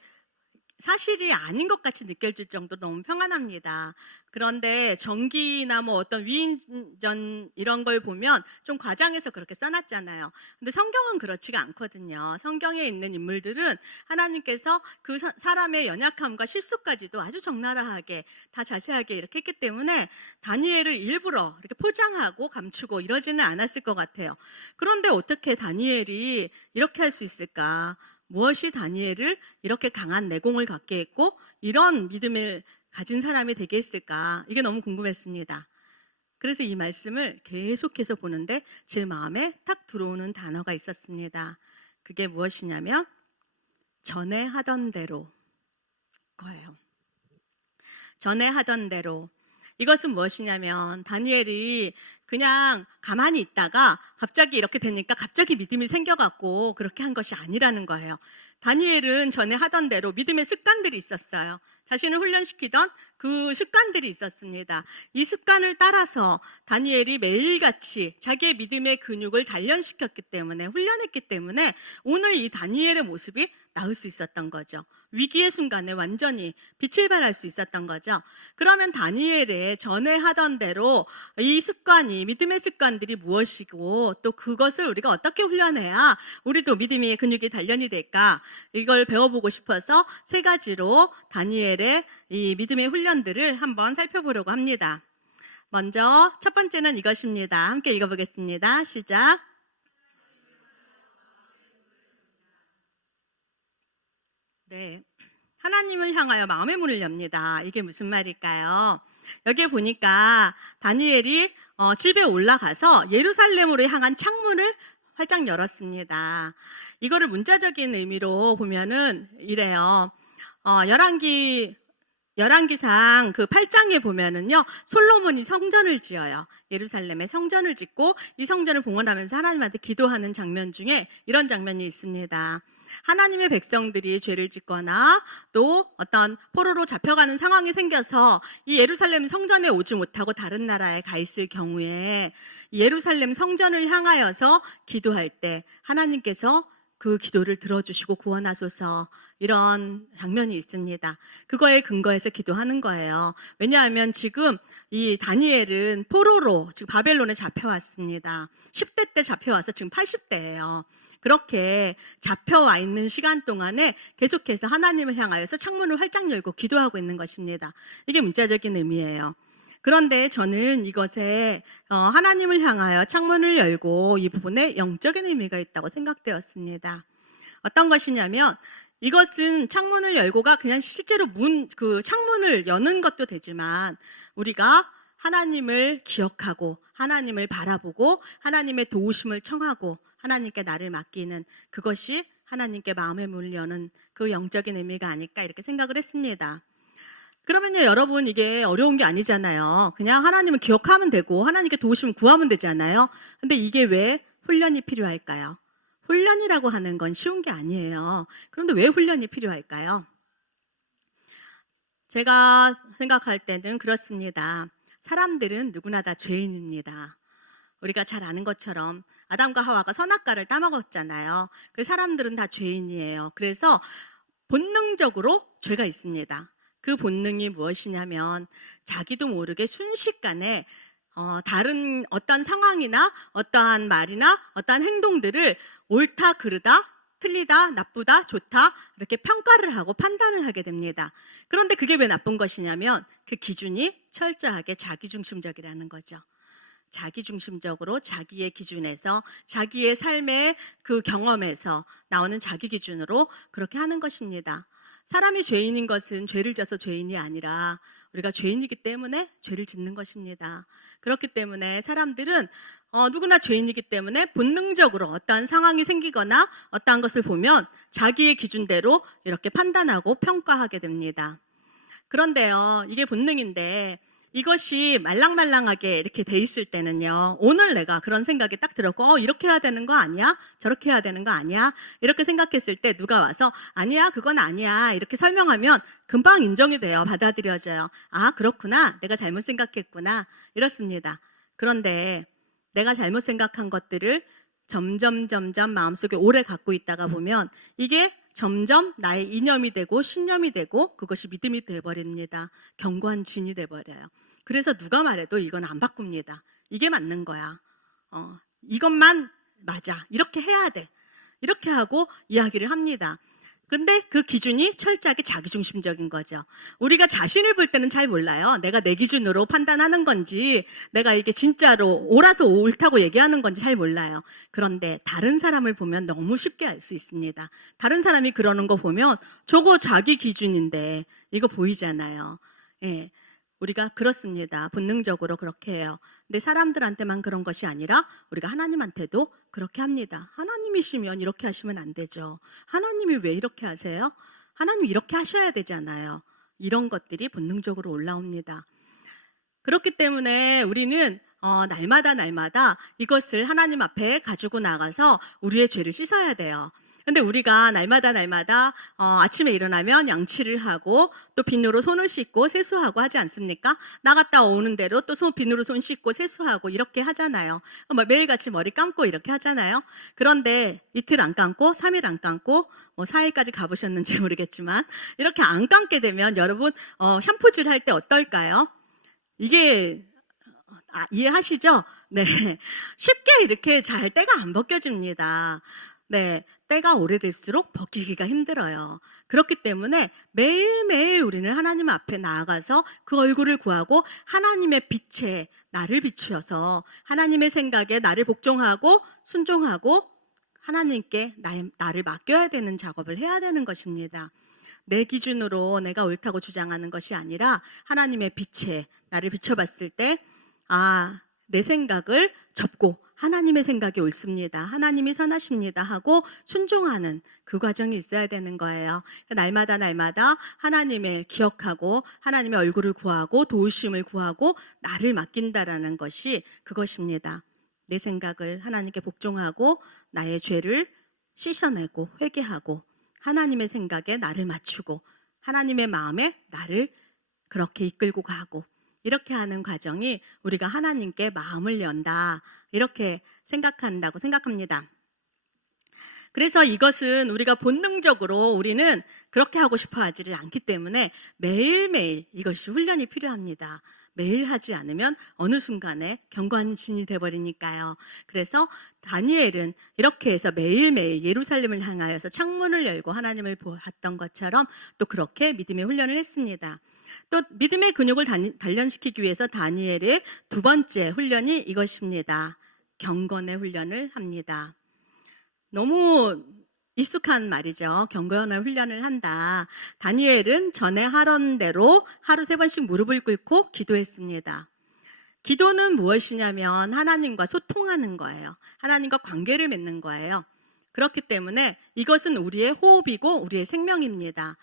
사실이 아닌 것 같이 느껴질 정도로 너무 평안합니다. 그런데 전기나 뭐 어떤 위인전 이런 걸 보면 좀 과장해서 그렇게 써놨잖아요. 근데 성경은 그렇지가 않거든요. 성경에 있는 인물들은 하나님께서 그 사람의 연약함과 실수까지도 아주 적나라하게 다 자세하게 이렇게 했기 때문에 다니엘을 일부러 이렇게 포장하고 감추고 이러지는 않았을 것 같아요. 그런데 어떻게 다니엘이 이렇게 할 수 있을까? 무엇이 다니엘을 이렇게 강한 내공을 갖게 했고 이런 믿음을 가진 사람이 되게 했을까? 이게 너무 궁금했습니다. 그래서 이 말씀을 계속해서 보는데 제 마음에 딱 들어오는 단어가 있었습니다. 그게 무엇이냐면 전에 하던 대로 거예요. 전에 하던 대로. 이것은 무엇이냐면 다니엘이 그냥 가만히 있다가 갑자기 이렇게 되니까 갑자기 믿음이 생겨갖고 그렇게 한 것이 아니라는 거예요. 다니엘은 전에 하던 대로 믿음의 습관들이 있었어요. 자신을 훈련시키던 그 습관들이 있었습니다. 이 습관을 따라서 다니엘이 매일같이 자기의 믿음의 근육을 단련시켰기 때문에 훈련했기 때문에 오늘 이 다니엘의 모습이 나올 수 있었던 거죠. 위기의 순간에 완전히 빛을 발할 수 있었던 거죠. 그러면 다니엘의 전에 하던 대로 이 습관이 믿음의 습관들이 무엇이고 또 그것을 우리가 어떻게 훈련해야 우리도 믿음의 근육이 단련이 될까 이걸 배워보고 싶어서 세 가지로 다니엘의 이 믿음의 훈련들을 한번 살펴보려고 합니다. 먼저 첫 번째는 이것입니다. 함께 읽어보겠습니다. 시작. 네, 하나님을 향하여 마음의 문을 엽니다. 이게 무슨 말일까요? 여기에 보니까 다니엘이 집에 올라가서 예루살렘으로 향한 창문을 활짝 열었습니다. 이거를 문자적인 의미로 보면은 이래요. 열왕기상 그 8장에 보면은요, 솔로몬이 성전을 지어요. 예루살렘에 성전을 짓고 이 성전을 봉헌하면서 하나님한테 기도하는 장면 중에 이런 장면이 있습니다. 하나님의 백성들이 죄를 짓거나 또 어떤 포로로 잡혀가는 상황이 생겨서 이 예루살렘 성전에 오지 못하고 다른 나라에 가 있을 경우에 예루살렘 성전을 향하여서 기도할 때 하나님께서 그 기도를 들어주시고 구원하소서 이런 장면이 있습니다. 그거에 근거해서 기도하는 거예요. 왜냐하면 지금 이 다니엘은 포로로 지금 바벨론에 잡혀왔습니다. 10대 때 잡혀와서 지금 80대예요. 그렇게 잡혀와 있는 시간 동안에 계속해서 하나님을 향하여서 창문을 활짝 열고 기도하고 있는 것입니다. 이게 문자적인 의미예요. 그런데 저는 이것에 하나님을 향하여 창문을 열고 이 부분에 영적인 의미가 있다고 생각되었습니다. 어떤 것이냐면 이것은 창문을 열고가 그냥 실제로 그 창문을 여는 것도 되지만 우리가 하나님을 기억하고 하나님을 바라보고 하나님의 도우심을 청하고 하나님께 나를 맡기는 그것이 하나님께 마음의 문을 여는 그 영적인 의미가 아닐까 이렇게 생각을 했습니다. 그러면요, 여러분 이게 어려운 게 아니잖아요. 그냥 하나님을 기억하면 되고 하나님께 도우심을 구하면 되잖아요. 근데 이게 왜 훈련이 필요할까요? 훈련이라고 하는 건 쉬운 게 아니에요. 그런데 왜 훈련이 필요할까요? 제가 생각할 때는 그렇습니다. 사람들은 누구나 다 죄인입니다. 우리가 잘 아는 것처럼 아담과 하와가 선악과를 따먹었잖아요. 그 사람들은 다 죄인이에요. 그래서 본능적으로 죄가 있습니다. 그 본능이 무엇이냐면 자기도 모르게 순식간에 다른 어떤 상황이나 어떠한 말이나 어떠한 행동들을 옳다, 그르다, 틀리다, 나쁘다, 좋다 이렇게 평가를 하고 판단을 하게 됩니다. 그런데 그게 왜 나쁜 것이냐면 그 기준이 철저하게 자기중심적이라는 거죠. 자기중심적으로 자기의 기준에서 자기의 삶의 그 경험에서 나오는 자기 기준으로 그렇게 하는 것입니다. 사람이 죄인인 것은 죄를 져서 죄인이 아니라 우리가 죄인이기 때문에 죄를 짓는 것입니다. 그렇기 때문에 사람들은 누구나 죄인이기 때문에 본능적으로 어떠한 상황이 생기거나 어떠한 것을 보면 자기의 기준대로 이렇게 판단하고 평가하게 됩니다. 그런데요, 이게 본능인데 이것이 말랑말랑하게 이렇게 돼 있을 때는요, 오늘 내가 그런 생각이 딱 들었고, 이렇게 해야 되는 거 아니야? 저렇게 해야 되는 거 아니야? 이렇게 생각했을 때 누가 와서 아니야, 그건 아니야, 이렇게 설명하면 금방 인정이 돼요. 받아들여져요. 아, 그렇구나, 내가 잘못 생각했구나, 이렇습니다. 그런데 내가 잘못 생각한 것들을 점점 마음속에 오래 갖고 있다가 보면 이게 점점 나의 이념이 되고 신념이 되고 그것이 믿음이 돼버립니다. 견고한 진이 돼버려요. 그래서 누가 말해도 이건 안 바꿉니다. 이게 맞는 거야. 이것만 맞아. 이렇게 해야 돼. 이렇게 하고 이야기를 합니다. 근데 그 기준이 철저하게 자기중심적인 거죠. 우리가 자신을 볼 때는 잘 몰라요. 내가 내 기준으로 판단하는 건지, 내가 이게 진짜로 옳아서 옳다고 얘기하는 건지 잘 몰라요. 그런데 다른 사람을 보면 너무 쉽게 알 수 있습니다. 다른 사람이 그러는 거 보면 저거 자기 기준인데 이거 보이잖아요. 예. 우리가 그렇습니다. 본능적으로 그렇게 해요. 근데 사람들한테만 그런 것이 아니라 우리가 하나님한테도 그렇게 합니다. 하나님이시면 이렇게 하시면 안 되죠. 하나님이 왜 이렇게 하세요? 하나님 이렇게 하셔야 되잖아요. 이런 것들이 본능적으로 올라옵니다. 그렇기 때문에 우리는 날마다 이것을 하나님 앞에 가지고 나가서 우리의 죄를 씻어야 돼요. 근데 우리가 날마다 아침에 일어나면 양치를 하고 또 비누로 손을 씻고 세수하고 하지 않습니까? 나갔다 오는 대로 또 비누로 손 씻고 세수하고 이렇게 하잖아요. 매일같이 머리 감고 이렇게 하잖아요. 그런데 이틀 안 감고 3일 안 감고 4일까지 가보셨는지 모르겠지만 이렇게 안 감게 되면 여러분 샴푸질 할 때 어떨까요? 이게 이해하시죠? 네, 쉽게 이렇게 잘 때가 안 벗겨집니다. 네, 때가 오래될수록 벗기기가 힘들어요. 그렇기 때문에 매일매일 우리는 하나님 앞에 나아가서 그 얼굴을 구하고 하나님의 빛에 나를 비추어서 하나님의 생각에 나를 복종하고 순종하고 하나님께 나를 맡겨야 되는 작업을 해야 되는 것입니다. 내 기준으로 내가 옳다고 주장하는 것이 아니라 하나님의 빛에 나를 비춰봤을 때 내 생각을 접고 하나님의 생각이 옳습니다. 하나님이 선하십니다 하고 순종하는 그 과정이 있어야 되는 거예요. 날마다 하나님의 기억하고 하나님의 얼굴을 구하고 도우심을 구하고 나를 맡긴다라는 것이 그것입니다. 내 생각을 하나님께 복종하고 나의 죄를 씻어내고 회개하고 하나님의 생각에 나를 맞추고 하나님의 마음에 나를 그렇게 이끌고 가고 이렇게 하는 과정이 우리가 하나님께 마음을 연다 이렇게 생각합니다. 그래서 이것은 우리가 본능적으로 우리는 그렇게 하고 싶어 하지를 않기 때문에 매일매일 이것이 훈련이 필요합니다. 매일 하지 않으면 어느 순간에 견고한 진이 돼버리니까요. 그래서 다니엘은 이렇게 해서 매일매일 예루살렘을 향하여서 창문을 열고 하나님을 보았던 것처럼 또 그렇게 믿음의 훈련을 했습니다. 또 믿음의 근육을 단련시키기 위해서 다니엘의 두 번째 훈련이 이것입니다. 경건의 훈련을 합니다. 너무 익숙한 말이죠. 경건의 훈련을 한다. 다니엘은 전에 하던 대로 하루 3번씩 무릎을 꿇고 기도했습니다. 기도는 무엇이냐면 하나님과 소통하는 거예요. 하나님과 관계를 맺는 거예요. 그렇기 때문에 이것은 우리의 호흡이고 우리의 생명입니다.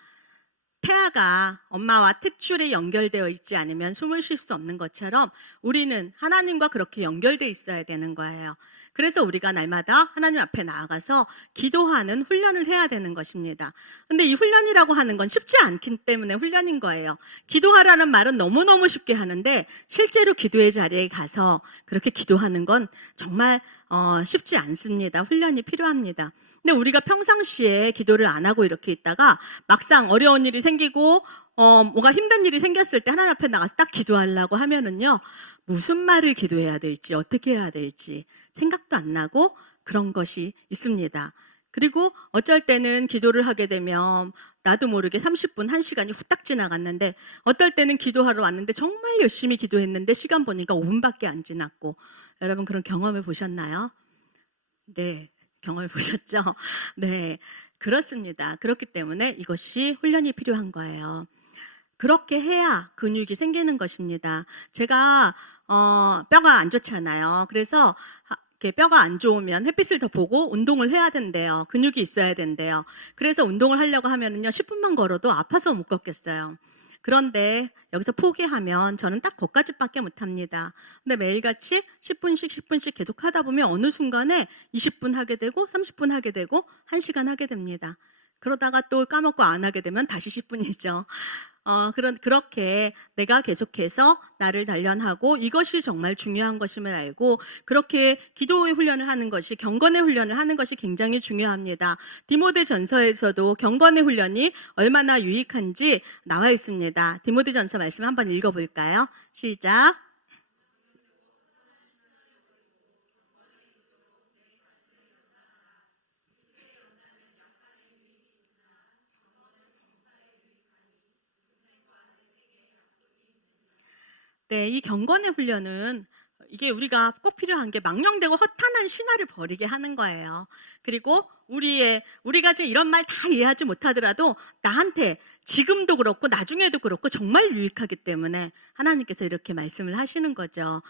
태아가 엄마와 탯줄에 연결되어 있지 않으면 숨을 쉴 수 없는 것처럼 우리는 하나님과 그렇게 연결되어 있어야 되는 거예요. 그래서 우리가 날마다 하나님 앞에 나아가서 기도하는 훈련을 해야 되는 것입니다. 근데 이 훈련이라고 하는 건 쉽지 않기 때문에 훈련인 거예요. 기도하라는 말은 너무너무 쉽게 하는데 실제로 기도의 자리에 가서 그렇게 기도하는 건 정말 쉽지 않습니다. 훈련이 필요합니다. 근데 우리가 평상시에 기도를 안 하고 이렇게 있다가 막상 어려운 일이 생기고 뭔가 힘든 일이 생겼을 때 하나님 앞에 나가서 딱 기도하려고 하면은요, 무슨 말을 기도해야 될지 어떻게 해야 될지 생각도 안 나고 그런 것이 있습니다. 그리고 어쩔 때는 기도를 하게 되면 나도 모르게 30분, 1시간이 후딱 지나갔는데 어떨 때는 기도하러 왔는데 정말 열심히 기도했는데 시간 보니까 5분밖에 안 지났고 여러분 그런 경험을 보셨나요? 네, 경험을 보셨죠? 네, 그렇습니다. 그렇기 때문에 이것이 훈련이 필요한 거예요. 그렇게 해야 근육이 생기는 것입니다. 제가 뼈가 안 좋잖아요. 그래서 이렇게 뼈가 안 좋으면 햇빛을 더 보고 운동을 해야 된대요. 근육이 있어야 된대요. 그래서 운동을 하려고 하면은요 10분만 걸어도 아파서 못 걷겠어요. 그런데 여기서 포기하면 저는 딱 거기까지밖에 못합니다. 근데 매일같이 10분씩 계속 하다 보면 어느 순간에 20분 하게 되고 30분 하게 되고 1시간 하게 됩니다. 그러다가 또 까먹고 안 하게 되면 다시 10분이죠. 그렇게 내가 계속해서 나를 단련하고 이것이 정말 중요한 것임을 알고 그렇게 기도의 훈련을 하는 것이, 경건의 훈련을 하는 것이 굉장히 중요합니다. 디모데전서에서도 경건의 훈련이 얼마나 유익한지 나와 있습니다. 디모데전서 말씀 한번 읽어볼까요? 시작. 네, 이 경건의 훈련은 이게 우리가 꼭 필요한 게 망령되고 허탄한 신화를 버리게 하는 거예요. 그리고 우리가 지금 이런 말 다 이해하지 못하더라도 나한테 지금도 그렇고 나중에도 그렇고 정말 유익하기 때문에 하나님께서 이렇게 말씀을 하시는 거죠.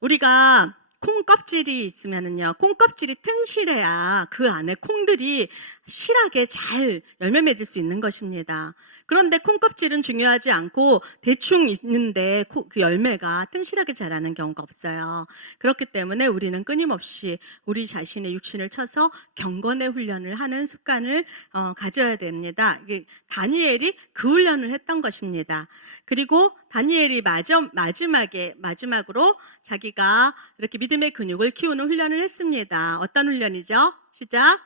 우리가 콩 껍질이 있으면은요, 콩 껍질이 튼실해야 그 안에 콩들이 실하게 잘 열매 맺을 수 있는 것입니다. 그런데 콩 껍질은 중요하지 않고 대충 있는데 그 열매가 튼실하게 자라는 경우가 없어요. 그렇기 때문에 우리는 끊임없이 우리 자신의 육신을 쳐서 경건의 훈련을 하는 습관을 가져야 됩니다. 다니엘이 그 훈련을 했던 것입니다. 그리고 다니엘이 마지막으로 자기가 이렇게 믿음의 근육을 키우는 훈련을 했습니다. 어떤 훈련이죠? 시작.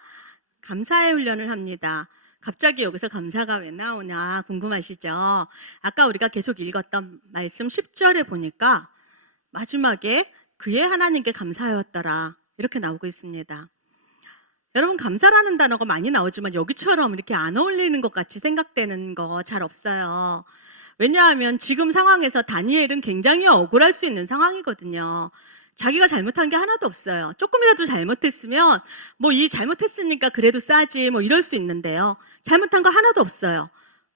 감사의 훈련을 합니다. 갑자기 여기서 감사가 왜 나오냐 궁금하시죠? 아까 우리가 계속 읽었던 말씀 10절에 보니까 마지막에 그의 하나님께 감사하였더라 이렇게 나오고 있습니다. 여러분, 감사라는 단어가 많이 나오지만 여기처럼 이렇게 안 어울리는 것 같이 생각되는 거 잘 없어요. 왜냐하면 지금 상황에서 다니엘은 굉장히 억울할 수 있는 상황이거든요. 자기가 잘못한 게 하나도 없어요. 조금이라도 잘못했으면 이 잘못했으니까 그래도 싸지 이럴 수 있는데요. 잘못한 거 하나도 없어요.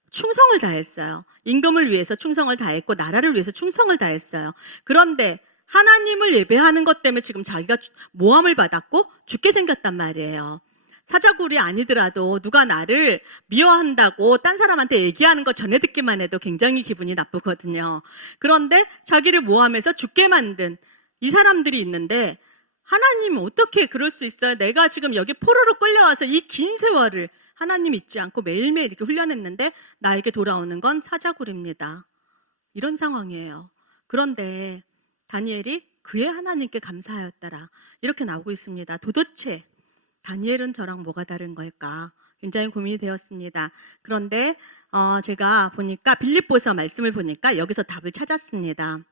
충성을 다했어요. 임금을 위해서 충성을 다했고 나라를 위해서 충성을 다했어요. 그런데 하나님을 예배하는 것 때문에 지금 자기가 모함을 받았고 죽게 생겼단 말이에요. 사자굴이 아니더라도 누가 나를 미워한다고 딴 사람한테 얘기하는 거 전해 듣기만 해도 굉장히 기분이 나쁘거든요. 그런데 자기를 모함해서 죽게 만든 이 사람들이 있는데 하나님 어떻게 그럴 수 있어요? 내가 지금 여기 포로로 끌려와서 이 긴 세월을 하나님 잊지 않고 매일매일 이렇게 훈련했는데 나에게 돌아오는 건 사자굴입니다. 이런 상황이에요. 그런데 다니엘이 그의 하나님께 감사하였더라 이렇게 나오고 있습니다. 도대체 다니엘은 저랑 뭐가 다른 걸까? 굉장히 고민이 되었습니다. 그런데 제가 보니까 빌립보서 말씀을 보니까 여기서 답을 찾았습니다.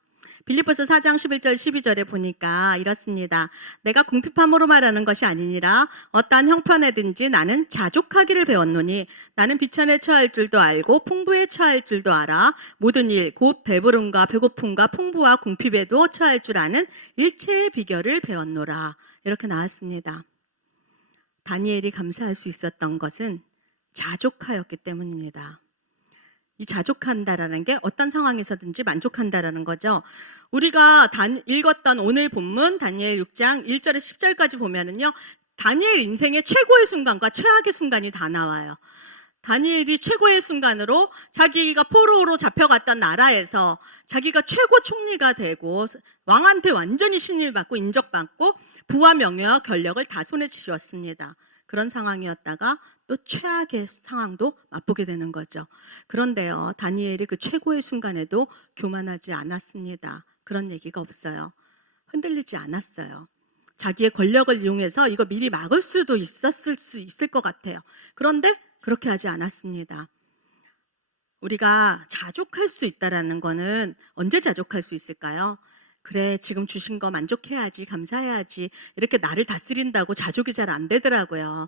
빌립보서 4장 11절 12절에 보니까 이렇습니다. 내가 궁핍함으로 말하는 것이 아니니라 어떠한 형편에든지 나는 자족하기를 배웠노니 나는 비천에 처할 줄도 알고 풍부에 처할 줄도 알아 모든 일 곧 배부름과 배고픔과 풍부와 궁핍에도 처할 줄 아는 일체의 비결을 배웠노라 이렇게 나왔습니다. 다니엘이 감사할 수 있었던 것은 자족하였기 때문입니다. 이 자족한다라는 게 어떤 상황에서든지 만족한다라는 거죠. 우리가 읽었던 오늘 본문 다니엘 6장 1절에서 10절까지 보면은요. 다니엘 인생의 최고의 순간과 최악의 순간이 다 나와요. 다니엘이 최고의 순간으로 자기가 포로로 잡혀갔던 나라에서 자기가 최고 총리가 되고 왕한테 완전히 신임을 받고 인정받고 부와 명예와 권력을 다 손에 쥐었습니다. 그런 상황이었다가 또 최악의 상황도 맛보게 되는 거죠. 그런데요, 다니엘이 그 최고의 순간에도 교만하지 않았습니다. 그런 얘기가 없어요. 흔들리지 않았어요. 자기의 권력을 이용해서 이거 미리 막을 수도 있을 것 같아요. 그런데 그렇게 하지 않았습니다. 우리가 자족할 수 있다라는 거는 언제 자족할 수 있을까요? 그래, 지금 주신 거 만족해야지, 감사해야지 이렇게 나를 다스린다고 자족이 잘 안 되더라고요.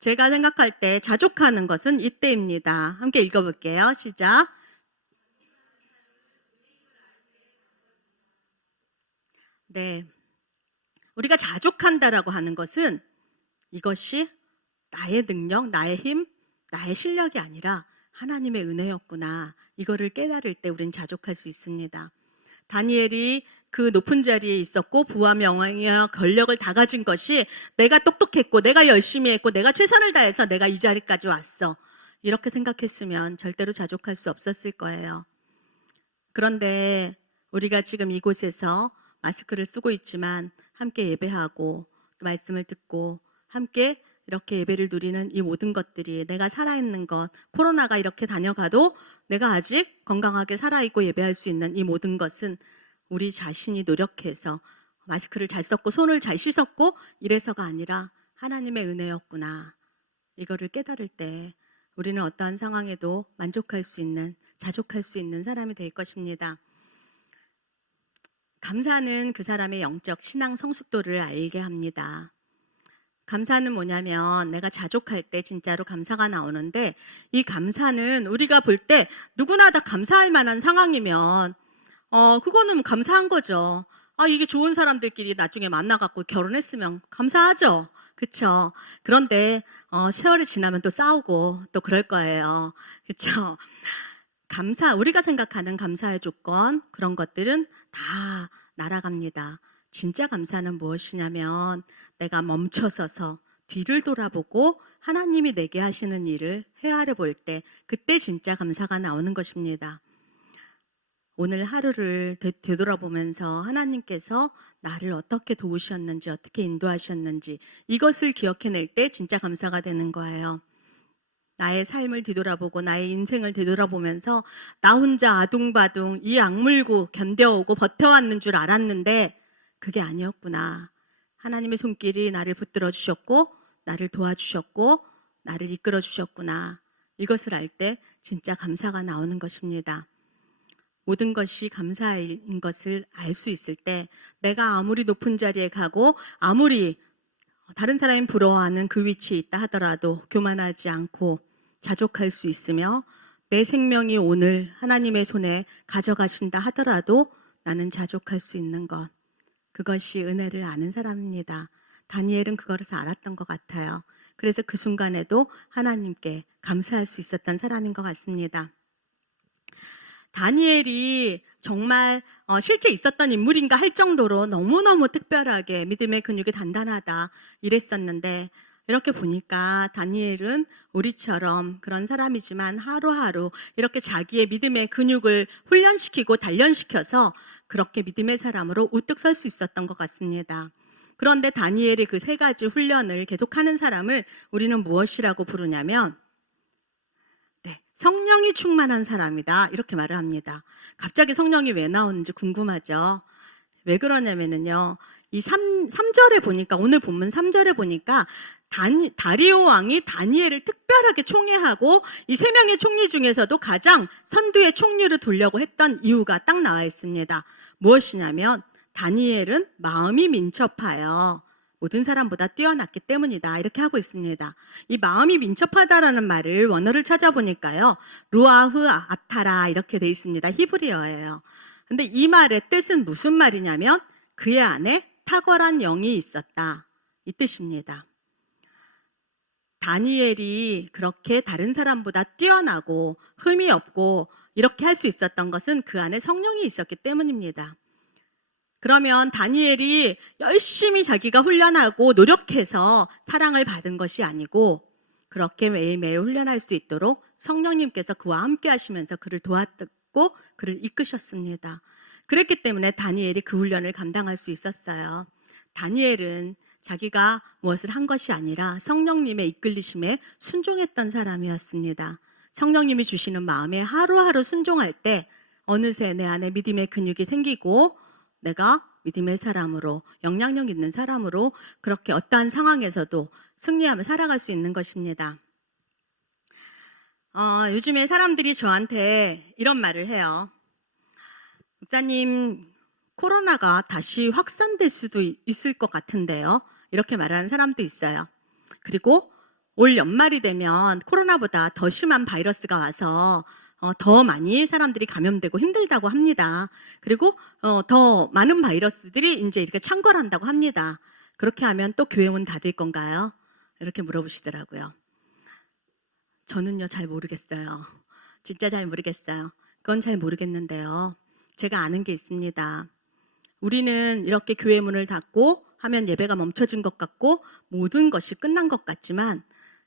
제가 생각할 때 자족하는 것은 이때입니다. 함께 읽어볼게요. 시작. 네, 우리가 자족한다라고 하는 것은 이것이 나의 능력, 나의 힘, 나의 실력이 아니라 하나님의 은혜였구나. 이거를 깨달을 때 우리는 자족할 수 있습니다. 다니엘이 그 높은 자리에 있었고 부와 명예와 권력을 다 가진 것이 내가 똑똑했고 내가 열심히 했고 내가 최선을 다해서 내가 이 자리까지 왔어. 이렇게 생각했으면 절대로 자족할 수 없었을 거예요. 그런데 우리가 지금 이곳에서 마스크를 쓰고 있지만 함께 예배하고 또 말씀을 듣고 함께 이렇게 예배를 누리는 이 모든 것들이 내가 살아있는 것, 코로나가 이렇게 다녀가도 내가 아직 건강하게 살아있고 예배할 수 있는 이 모든 것은 우리 자신이 노력해서 마스크를 잘 썼고 손을 잘 씻었고 이래서가 아니라 하나님의 은혜였구나. 이거를 깨달을 때 우리는 어떠한 상황에도 만족할 수 있는, 자족할 수 있는 사람이 될 것입니다. 감사는 그 사람의 영적 신앙 성숙도를 알게 합니다. 감사는 뭐냐면 내가 자족할 때 진짜로 감사가 나오는데 이 감사는 우리가 볼 때 누구나 다 감사할 만한 상황이면 그거는 감사한 거죠. 이게 좋은 사람들끼리 나중에 만나갖고 결혼했으면 감사하죠. 그렇죠? 그런데 세월이 지나면 또 싸우고 또 그럴 거예요. 그렇죠? 감사, 우리가 생각하는 감사의 조건 그런 것들은 다 날아갑니다. 진짜 감사는 무엇이냐면 내가 멈춰서서 뒤를 돌아보고 하나님이 내게 하시는 일을 헤아려 볼 때 그때 진짜 감사가 나오는 것입니다. 오늘 하루를 되돌아보면서 하나님께서 나를 어떻게 도우셨는지 어떻게 인도하셨는지 이것을 기억해낼 때 진짜 감사가 되는 거예요. 나의 삶을 뒤돌아보고 나의 인생을 뒤돌아보면서 나 혼자 아둥바둥 이 악물고 견뎌오고 버텨왔는 줄 알았는데 그게 아니었구나. 하나님의 손길이 나를 붙들어 주셨고 나를 도와주셨고 나를 이끌어 주셨구나. 이것을 알 때 진짜 감사가 나오는 것입니다. 모든 것이 감사인 것을 알 수 있을 때 내가 아무리 높은 자리에 가고 아무리 다른 사람이 부러워하는 그 위치에 있다 하더라도 교만하지 않고 자족할 수 있으며 내 생명이 오늘 하나님의 손에 가져가신다 하더라도 나는 자족할 수 있는 것. 그것이 은혜를 아는 사람입니다. 다니엘은 그것을 알았던 것 같아요. 그래서 그 순간에도 하나님께 감사할 수 있었던 사람인 것 같습니다. 다니엘이 정말 실제 있었던 인물인가 할 정도로 너무너무 특별하게 믿음의 근육이 단단하다 이랬었는데 이렇게 보니까 다니엘은 우리처럼 그런 사람이지만 하루하루 이렇게 자기의 믿음의 근육을 훈련시키고 단련시켜서 그렇게 믿음의 사람으로 우뚝 설 수 있었던 것 같습니다. 그런데 다니엘의 그 세 가지 훈련을 계속하는 사람을 우리는 무엇이라고 부르냐면 성령이 충만한 사람이다 이렇게 말을 합니다. 갑자기 성령이 왜 나오는지 궁금하죠. 왜 그러냐면요. 이 3절에 보니까 오늘 본문 3절에 보니까 다리오 왕이 다니엘을 특별하게 총애하고 이 세 명의 총리 중에서도 가장 선두의 총리를 두려고 했던 이유가 딱 나와 있습니다. 무엇이냐면 다니엘은 마음이 민첩하여 모든 사람보다 뛰어났기 때문이다 이렇게 하고 있습니다. 이 마음이 민첩하다라는 말을 원어를 찾아보니까요. 루아흐 아타라 이렇게 돼 있습니다. 히브리어예요. 근데 이 말의 뜻은 무슨 말이냐면 그의 안에 탁월한 영이 있었다 이 뜻입니다. 다니엘이 그렇게 다른 사람보다 뛰어나고 흠이 없고 이렇게 할 수 있었던 것은 그 안에 성령이 있었기 때문입니다. 그러면 다니엘이 열심히 자기가 훈련하고 노력해서 사랑을 받은 것이 아니고 그렇게 매일매일 훈련할 수 있도록 성령님께서 그와 함께 하시면서 그를 도왔고 그를 이끄셨습니다. 그랬기 때문에 다니엘이 그 훈련을 감당할 수 있었어요. 다니엘은 자기가 무엇을 한 것이 아니라 성령님의 이끌리심에 순종했던 사람이었습니다. 성령님이 주시는 마음에 하루하루 순종할 때 어느새 내 안에 믿음의 근육이 생기고 내가 믿음의 사람으로 영향력 있는 사람으로 그렇게 어떠한 상황에서도 승리하며 살아갈 수 있는 것입니다. 요즘에 사람들이 저한테 이런 말을 해요. 목사님, 코로나가 다시 확산될 수도 있을 것 같은데요. 이렇게 말하는 사람도 있어요. 그리고 올 연말이 되면 코로나보다 더 심한 바이러스가 와서 더 많이 사람들이 감염되고 힘들다고 합니다. 그리고 더 많은 바이러스들이 이제 이렇게 창궐한다고 합니다. 그렇게 하면 또 교회 문 닫을 건가요? 이렇게 물어보시더라고요. 저는요 잘 모르겠어요. 진짜 잘 모르겠어요. 그건 잘 모르겠는데요. 제가 아는 게 있습니다. 우리는 이렇게 교회 문을 닫고 하면 예배가 멈춰진 것 같고 모든 것이 끝난 것 같지만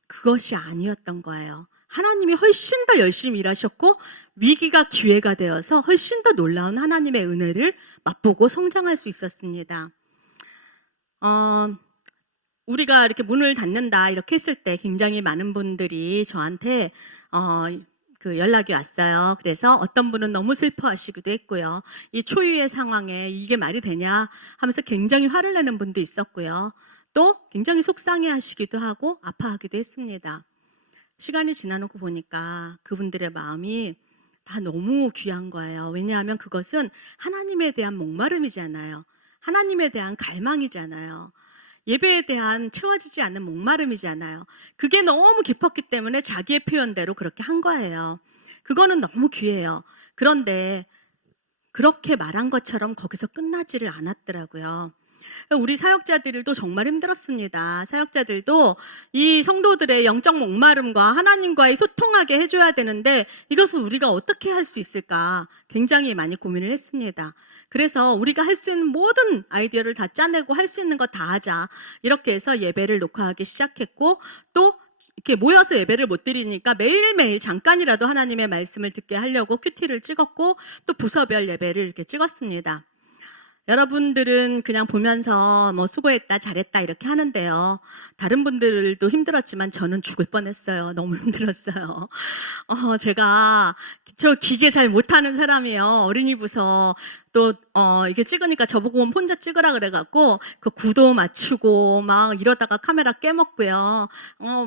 그것이 아니었던 거예요. 하나님이 훨씬 더 열심히 일하셨고 위기가 기회가 되어서 훨씬 더 놀라운 하나님의 은혜를 맛보고 성장할 수 있었습니다. 우리가 이렇게 문을 닫는다 이렇게 했을 때 굉장히 많은 분들이 저한테 그 연락이 왔어요. 그래서 어떤 분은 너무 슬퍼하시기도 했고요. 이 초유의 상황에 이게 말이 되냐 하면서 굉장히 화를 내는 분도 있었고요. 또 굉장히 속상해하시기도 하고 아파하기도 했습니다. 시간이 지나놓고 보니까 그분들의 마음이 다 너무 귀한 거예요. 왜냐하면 그것은 하나님에 대한 목마름이잖아요. 하나님에 대한 갈망이잖아요. 예배에 대한 채워지지 않는 목마름이잖아요. 그게 너무 깊었기 때문에 자기의 표현대로 그렇게 한 거예요. 그거는 너무 귀해요. 그런데 그렇게 말한 것처럼 거기서 끝나지를 않았더라고요. 우리 사역자들도 정말 힘들었습니다. 사역자들도 이 성도들의 영적 목마름과 하나님과의 소통하게 해줘야 되는데 이것을 우리가 어떻게 할 수 있을까 굉장히 많이 고민을 했습니다. 그래서 우리가 할 수 있는 모든 아이디어를 다 짜내고 할 수 있는 거 다 하자 이렇게 해서 예배를 녹화하기 시작했고 또 이렇게 모여서 예배를 못 드리니까 매일매일 잠깐이라도 하나님의 말씀을 듣게 하려고 큐티를 찍었고 또 부서별 예배를 이렇게 찍었습니다. 여러분들은 그냥 보면서 뭐 수고했다 잘했다 이렇게 하는데요. 다른 분들도 힘들었지만 저는 죽을 뻔했어요. 너무 힘들었어요. 제가 저 기계 잘 못하는 사람이에요. 어린이 부서 또 이게 찍으니까 저보고 혼자 찍으라 그래갖고 그 구도 맞추고 막 이러다가 카메라 깨먹고요.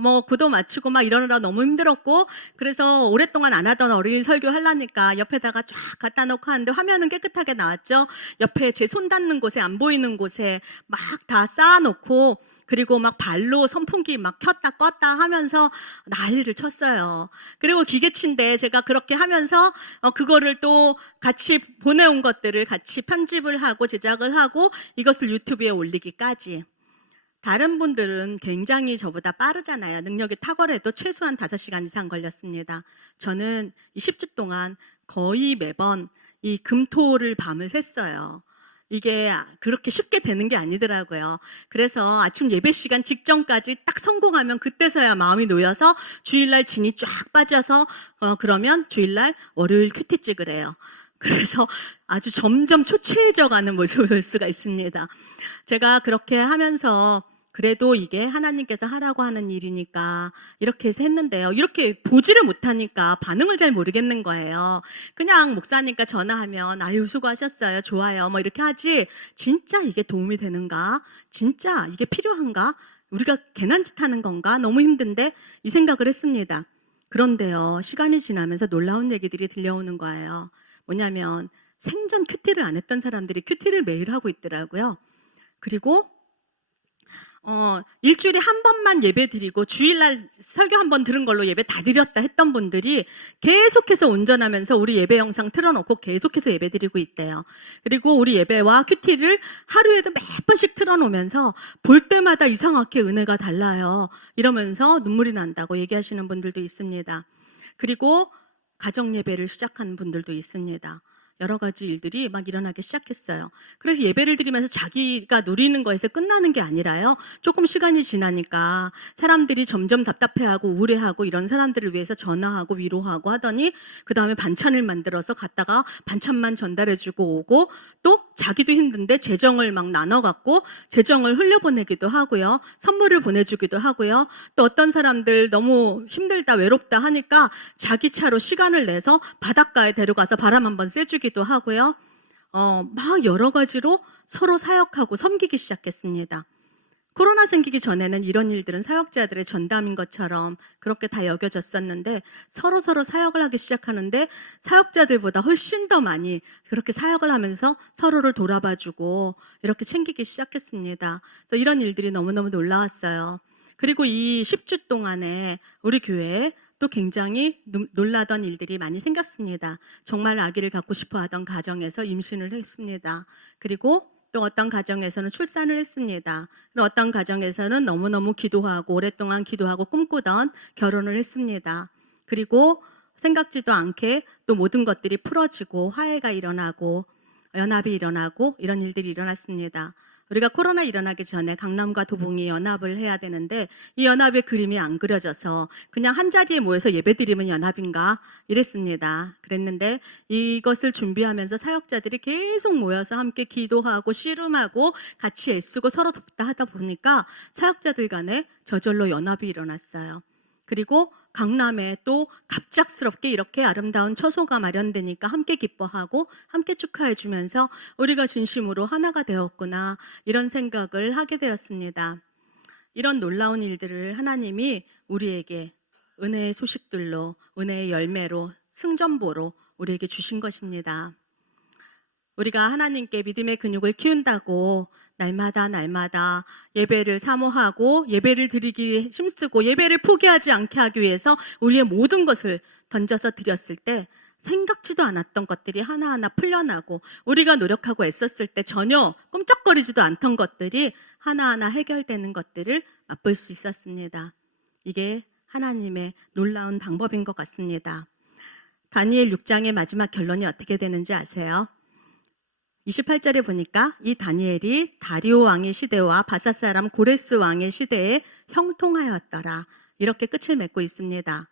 뭐 구도 맞추고 막 이러느라 너무 힘들었고 그래서 오랫동안 안 하던 어린이 설교 하려니까 옆에다가 쫙 갖다 놓고 하는데 화면은 깨끗하게 나왔죠. 옆에 제 손 닿는 곳에 안 보이는 곳에 막 다 쌓아놓고 그리고 막 발로 선풍기 막 켰다 껐다 하면서 난리를 쳤어요. 그리고 기계치인데 제가 그렇게 하면서 그거를 또 같이 보내온 것들을 같이 편집을 하고 제작을 하고 이것을 유튜브에 올리기까지. 다른 분들은 굉장히 저보다 빠르잖아요. 능력이 탁월해도 최소한 5시간 이상 걸렸습니다. 저는 이 10주 동안 거의 매번 이 금토를 밤을 샜어요. 이게 그렇게 쉽게 되는 게 아니더라고요. 그래서 아침 예배 시간 직전까지 딱 성공하면 그때서야 마음이 놓여서 주일날 진이 쫙 빠져서 그러면 주일날 월요일 큐티 찍으래요. 그래서 아주 점점 초췌해져 가는 모습을 볼 수가 있습니다. 제가 그렇게 하면서 그래도 이게 하나님께서 하라고 하는 일이니까 이렇게 해서 했는데요. 이렇게 보지를 못하니까 반응을 잘 모르겠는 거예요. 그냥 목사님과 전화하면 아유 수고하셨어요. 좋아요. 뭐 이렇게 하지 진짜 이게 도움이 되는가? 진짜 이게 필요한가? 우리가 괜한 짓 하는 건가? 너무 힘든데 이 생각을 했습니다. 그런데요. 시간이 지나면서 놀라운 얘기들이 들려오는 거예요. 뭐냐면 생전 큐티를 안 했던 사람들이 큐티를 매일 하고 있더라고요. 그리고 일주일에 한 번만 예배 드리고 주일날 설교 한 번 들은 걸로 예배 다 드렸다 했던 분들이 계속해서 운전하면서 우리 예배 영상 틀어놓고 계속해서 예배 드리고 있대요. 그리고 우리 예배와 큐티를 하루에도 몇 번씩 틀어놓으면서 볼 때마다 이상하게 은혜가 달라요. 이러면서 눈물이 난다고 얘기하시는 분들도 있습니다. 그리고 가정 예배를 시작한 분들도 있습니다. 여러 가지 일들이 막 일어나기 시작했어요. 그래서 예배를 드리면서 자기가 누리는 거에서 끝나는 게 아니라요. 조금 시간이 지나니까 사람들이 점점 답답해하고 우울해하고 이런 사람들을 위해서 전화하고 위로하고 하더니 그 다음에 반찬을 만들어서 갔다가 반찬만 전달해주고 오고 또 자기도 힘든데 재정을 막 나눠갖고 재정을 흘려보내기도 하고요. 선물을 보내주기도 하고요. 또 어떤 사람들 너무 힘들다 외롭다 하니까 자기 차로 시간을 내서 바닷가에 데려가서 바람 한번 쐬주기도 하고요. 막 여러 가지로 서로 사역하고 섬기기 시작했습니다. 코로나 생기기 전에는 이런 일들은 사역자들의 전담인 것처럼 그렇게 다 여겨졌었는데 서로 사역을 하기 시작하는데 사역자들보다 훨씬 더 많이 그렇게 사역을 하면서 서로를 돌아봐주고 이렇게 챙기기 시작했습니다. 그래서 이런 일들이 너무너무 놀라웠어요. 그리고 이 10주 동안에 우리 교회에 또 굉장히 놀라던 일들이 많이 생겼습니다. 정말 아기를 갖고 싶어 하던 가정에서 임신을 했습니다. 그리고 또 어떤 가정에서는 출산을 했습니다. 그리고 어떤 가정에서는 너무너무 기도하고 오랫동안 기도하고 꿈꾸던 결혼을 했습니다. 그리고 생각지도 않게 또 모든 것들이 풀어지고 화해가 일어나고 연합이 일어나고 이런 일들이 일어났습니다. 우리가 코로나 일어나기 전에 강남과 도봉이 연합을 해야 되는데 이 연합의 그림이 안 그려져서 그냥 한 자리에 모여서 예배드리면 연합인가 이랬습니다. 그랬는데 이것을 준비하면서 사역자들이 계속 모여서 함께 기도하고 씨름하고 같이 애쓰고 서로 돕다 하다 보니까 사역자들 간에 저절로 연합이 일어났어요. 그리고 강남에 또 갑작스럽게 이렇게 아름다운 처소가 마련되니까 함께 기뻐하고 함께 축하해 주면서 우리가 진심으로 하나가 되었구나 이런 생각을 하게 되었습니다. 이런 놀라운 일들을 하나님이 우리에게 은혜의 소식들로 은혜의 열매로 승전보로 우리에게 주신 것입니다. 우리가 하나님께 믿음의 근육을 키운다고 날마다 예배를 사모하고 예배를 드리기 힘쓰고 예배를 포기하지 않게 하기 위해서 우리의 모든 것을 던져서 드렸을 때 생각지도 않았던 것들이 하나하나 풀려나고 우리가 노력하고 애썼을 때 전혀 꿈쩍거리지도 않던 것들이 하나하나 해결되는 것들을 맛볼 수 있었습니다. 이게 하나님의 놀라운 방법인 것 같습니다. 다니엘 6장의 마지막 결론이 어떻게 되는지 아세요? 28절에 보니까 이 다니엘이 다리오 왕의 시대와 바사 사람 고레스 왕의 시대에 형통하였더라. 이렇게 끝을 맺고 있습니다.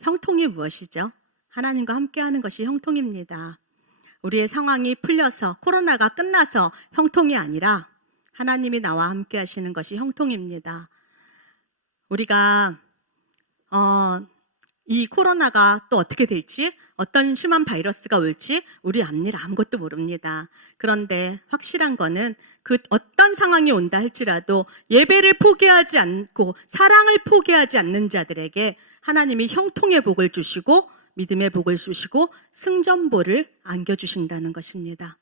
형통이 무엇이죠? 하나님과 함께하는 것이 형통입니다. 우리의 상황이 풀려서 코로나가 끝나서 형통이 아니라 하나님이 나와 함께 하시는 것이 형통입니다. 우리가 이 코로나가 또 어떻게 될지 어떤 심한 바이러스가 올지 우리 앞일 아무것도 모릅니다. 그런데 확실한 거는 그 어떤 상황이 온다 할지라도 예배를 포기하지 않고 사랑을 포기하지 않는 자들에게 하나님이 형통의 복을 주시고 믿음의 복을 주시고 승전보를 안겨주신다는 것입니다.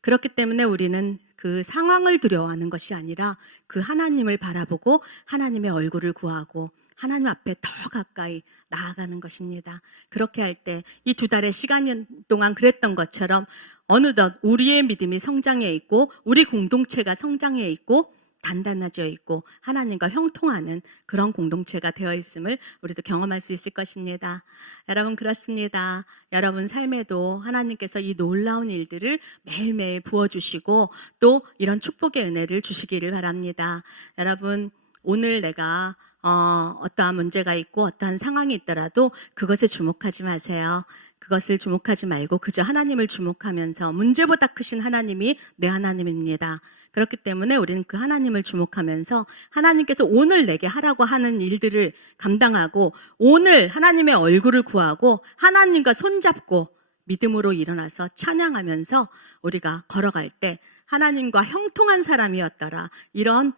그렇기 때문에 우리는 그 상황을 두려워하는 것이 아니라 그 하나님을 바라보고 하나님의 얼굴을 구하고 하나님 앞에 더 가까이 나아가는 것입니다. 그렇게 할 때 이 2달의 시간 동안 그랬던 것처럼 어느덧 우리의 믿음이 성장해 있고 우리 공동체가 성장해 있고 단단해져 있고 하나님과 형통하는 그런 공동체가 되어 있음을 우리도 경험할 수 있을 것입니다. 여러분 그렇습니다. 여러분 삶에도 하나님께서 이 놀라운 일들을 매일매일 부어주시고 또 이런 축복의 은혜를 주시기를 바랍니다. 여러분 오늘 내가 어떠한 문제가 있고 어떠한 상황이 있더라도 그것에 주목하지 마세요. 그것을 주목하지 말고 그저 하나님을 주목하면서 문제보다 크신 하나님이 내 하나님입니다. 그렇기 때문에 우리는 그 하나님을 주목하면서 하나님께서 오늘 내게 하라고 하는 일들을 감당하고 오늘 하나님의 얼굴을 구하고 하나님과 손잡고 믿음으로 일어나서 찬양하면서 우리가 걸어갈 때 하나님과 형통한 사람이었더라 이런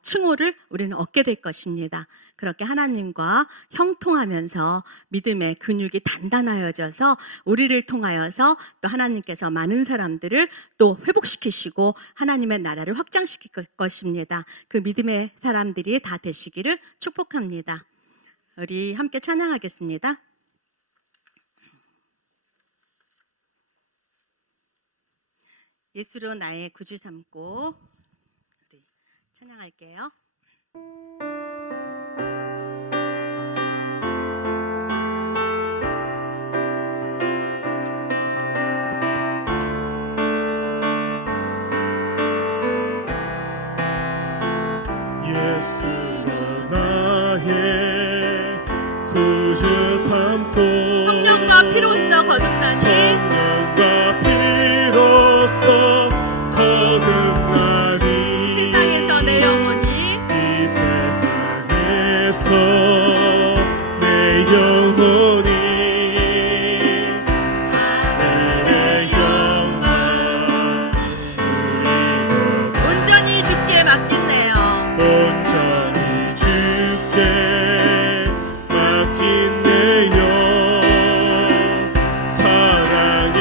칭호를 우리는 얻게 될 것입니다. 그렇게 하나님과 형통하면서 믿음의 근육이 단단하여져서 우리를 통하여서 또 하나님께서 많은 사람들을 또 회복시키시고 하나님의 나라를 확장시킬 것입니다. 그 믿음의 사람들이 다 되시기를 축복합니다. 우리 함께 찬양하겠습니다. 예수로 나의 구주 삼고 우리 찬양할게요. 예수로 나의 구주 삼고 성령과 피로써 거듭나니 성령과 피로써 거듭나니 세상에서 내 영혼이 이 세상에서 내 영혼이 하늘의 영광 누리고 온전히 주께 맡긴네요. 온전히 주께 맡긴 내 영 사랑의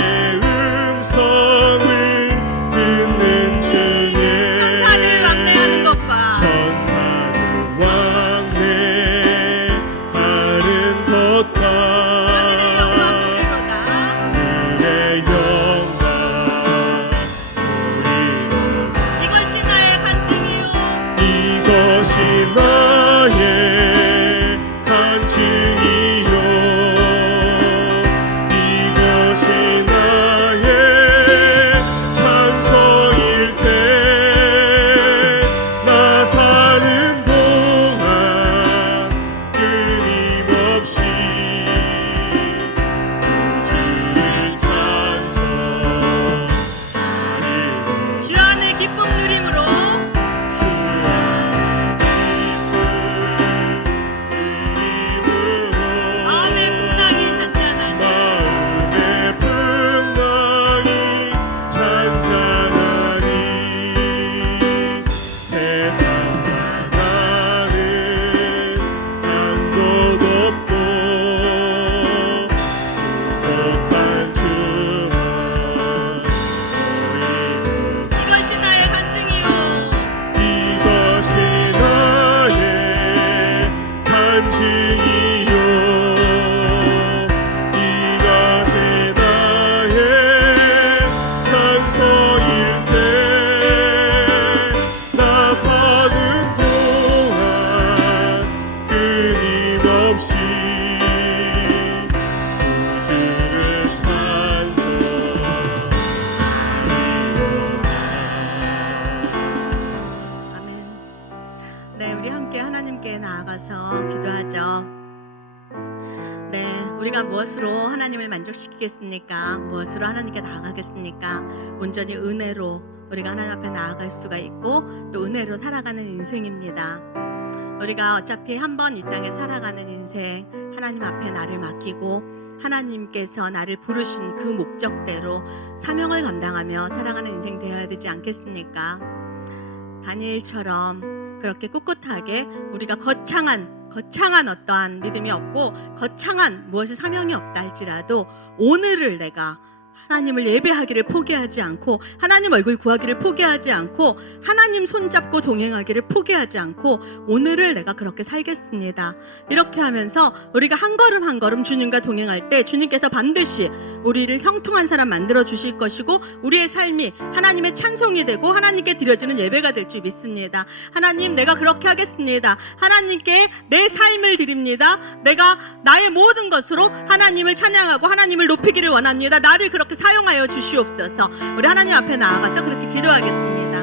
무엇으로 하나님을 만족시키겠습니까? 무엇으로 하나님께 나아가겠습니까? 온전히 은혜로 우리가 하나님 앞에 나아갈 수가 있고 또 은혜로 살아가는 인생입니다. 우리가 어차피 한 번 이 땅에 살아가는 인생, 하나님 앞에 나를 맡기고 하나님께서 나를 부르신 그 목적대로 사명을 감당하며 살아가는 인생 되어야 되지 않겠습니까? 다니엘처럼 그렇게 꿋꿋하게 우리가 거창한 어떠한 믿음이 없고 거창한 무엇이 사명이 없다 할지라도 오늘을 내가 하나님을 예배하기를 포기하지 않고 하나님 얼굴 구하기를 포기하지 않고 하나님 손잡고 동행하기를 포기하지 않고 오늘을 내가 그렇게 살겠습니다. 이렇게 하면서 우리가 한 걸음 한 걸음 주님과 동행할 때 주님께서 반드시 우리를 형통한 사람 만들어 주실 것이고 우리의 삶이 하나님의 찬송이 되고 하나님께 드려지는 예배가 될 줄 믿습니다. 하나님, 내가 그렇게 하겠습니다. 하나님께 내 삶을 드립니다. 내가 나의 모든 것으로 하나님을 찬양하고 하나님을 높이기를 원합니다. 나를 그렇게 사용하여 주시옵소서. 우리 하나님 앞에 나아가서 그렇게 기도하겠습니다.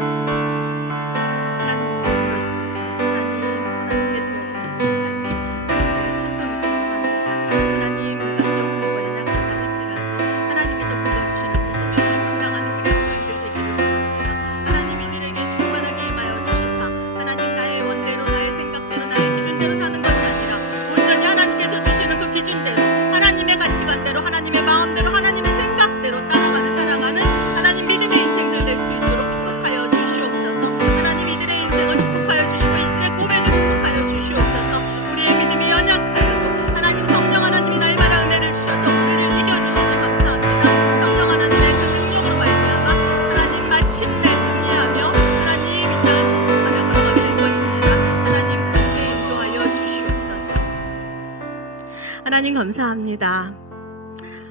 하나님께 드려지는 삶이 하나님의 찬송이 되길 원합니다. 하나님, 내가 부족하고 연약하다 할지라도 하나님께서 불러주시는 그 소명을 감당하는 우리 학생들 되기를 원합니다. 하나님, 이들에게 충만하게 임하여 주시사 하나님, 나의 원대로 나의 생각대로 나의 기준대로 사는 것이 아니라 온전히 하나님께서 주시는 그 기준대로 하나님의 가치관대로 하나님의 마음대로 하나님의 생각대로 따라가는 살아가는 하나님 믿음의 인생들 될 수 있도록 축복하여 주시옵소서. 하나님, 이들의 인생을 축복하여 주시고 이들의 고백을 축복하여 주시옵소서. 우리의 믿음이 연약하여도 하나님 성령 하나님이 날마다 은혜를 주셔서 우리를 이겨주시니 감사합니다. 성령 하나님의 그 능력으로 말미암아 하나님 마침내 승리하며 하나님 이 땅을 정복하며 걸어가게 될 것입니다. 하나님, 그렇게 인도하여 주시옵소서. 하나님 감사합니다.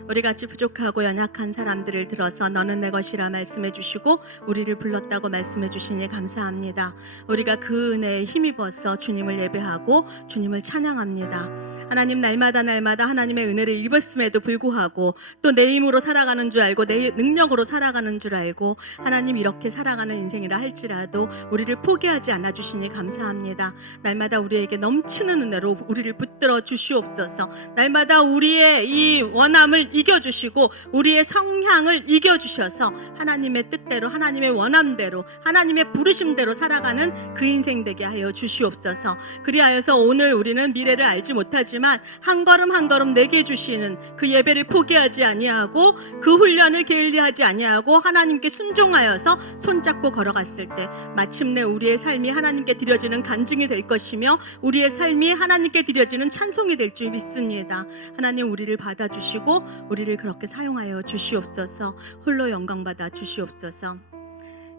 우리같이 부족하고 연약한 사람들을 들어서 너는 내 것이라 말씀해 주시고 우리를 불렀다고 말씀해 주시니 감사합니다. 우리가 그 은혜에 힘입어서 주님을 예배하고 주님을 찬양합니다. 하나님, 날마다 하나님의 은혜를 입었음에도 불구하고 또 내 힘으로 살아가는 줄 알고 내 능력으로 살아가는 줄 알고 하나님 이렇게 살아가는 인생이라 할지라도 우리를 포기하지 않아 주시니 감사합니다. 날마다 우리에게 넘치는 은혜로 우리를 붙들어 주시옵소서. 날마다 우리의 이 원함을 이겨주시고 우리의 성향을 이겨주셔서 하나님의 뜻대로 하나님의 원함대로 하나님의 부르심대로 살아가는 그 인생 되게 하여 주시옵소서. 그리하여서 오늘 우리는 미래를 알지 못하지만 한 걸음 한 걸음 내게 주시는 그 예배를 포기하지 아니하고 그 훈련을 게을리하지 아니하고 하나님께 순종하여서 손잡고 걸어갔을 때 마침내 우리의 삶이 하나님께 드려지는 간증이 될 것이며 우리의 삶이 하나님께 드려지는 찬송이 될 줄 믿습니다. 하나님, 우리를 받아주시고 우리를 그렇게 사용하여 주시옵소서. 홀로 영광받아 주시옵소서.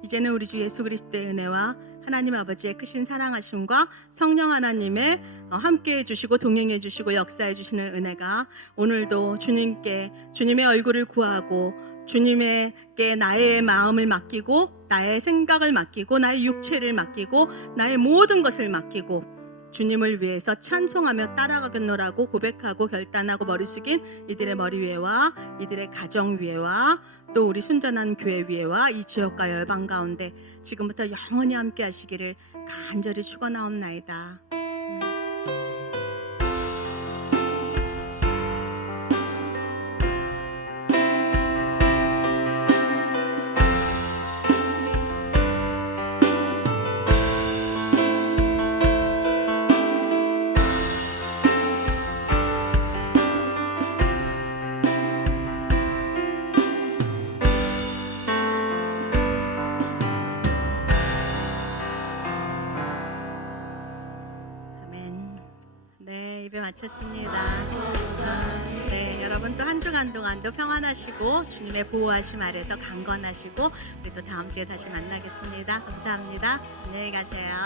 이제는 우리 주 예수 그리스도의 은혜와 하나님 아버지의 크신 사랑하심과 성령 하나님의 함께해 주시고 동행해 주시고 역사해 주시는 은혜가 오늘도 주님의 얼굴을 구하고 주님에게 나의 마음을 맡기고 나의 생각을 맡기고 나의 육체를 맡기고 나의 모든 것을 맡기고 주님을 위해서 찬송하며 따라가겠노라고 고백하고 결단하고 머리 숙인 이들의 머리 위에와 이들의 가정 위에와 또 우리 순전한 교회 위에와 이 지역과 열방 가운데 지금부터 영원히 함께 하시기를 간절히 축원하옵나이다. 예배 마쳤습니다. 네, 여러분 또 한 주간 동안도 평안하시고 주님의 보호하심 아래서 강건하시고 우리 또 다음 주에 다시 만나겠습니다. 감사합니다. 안녕히 가세요.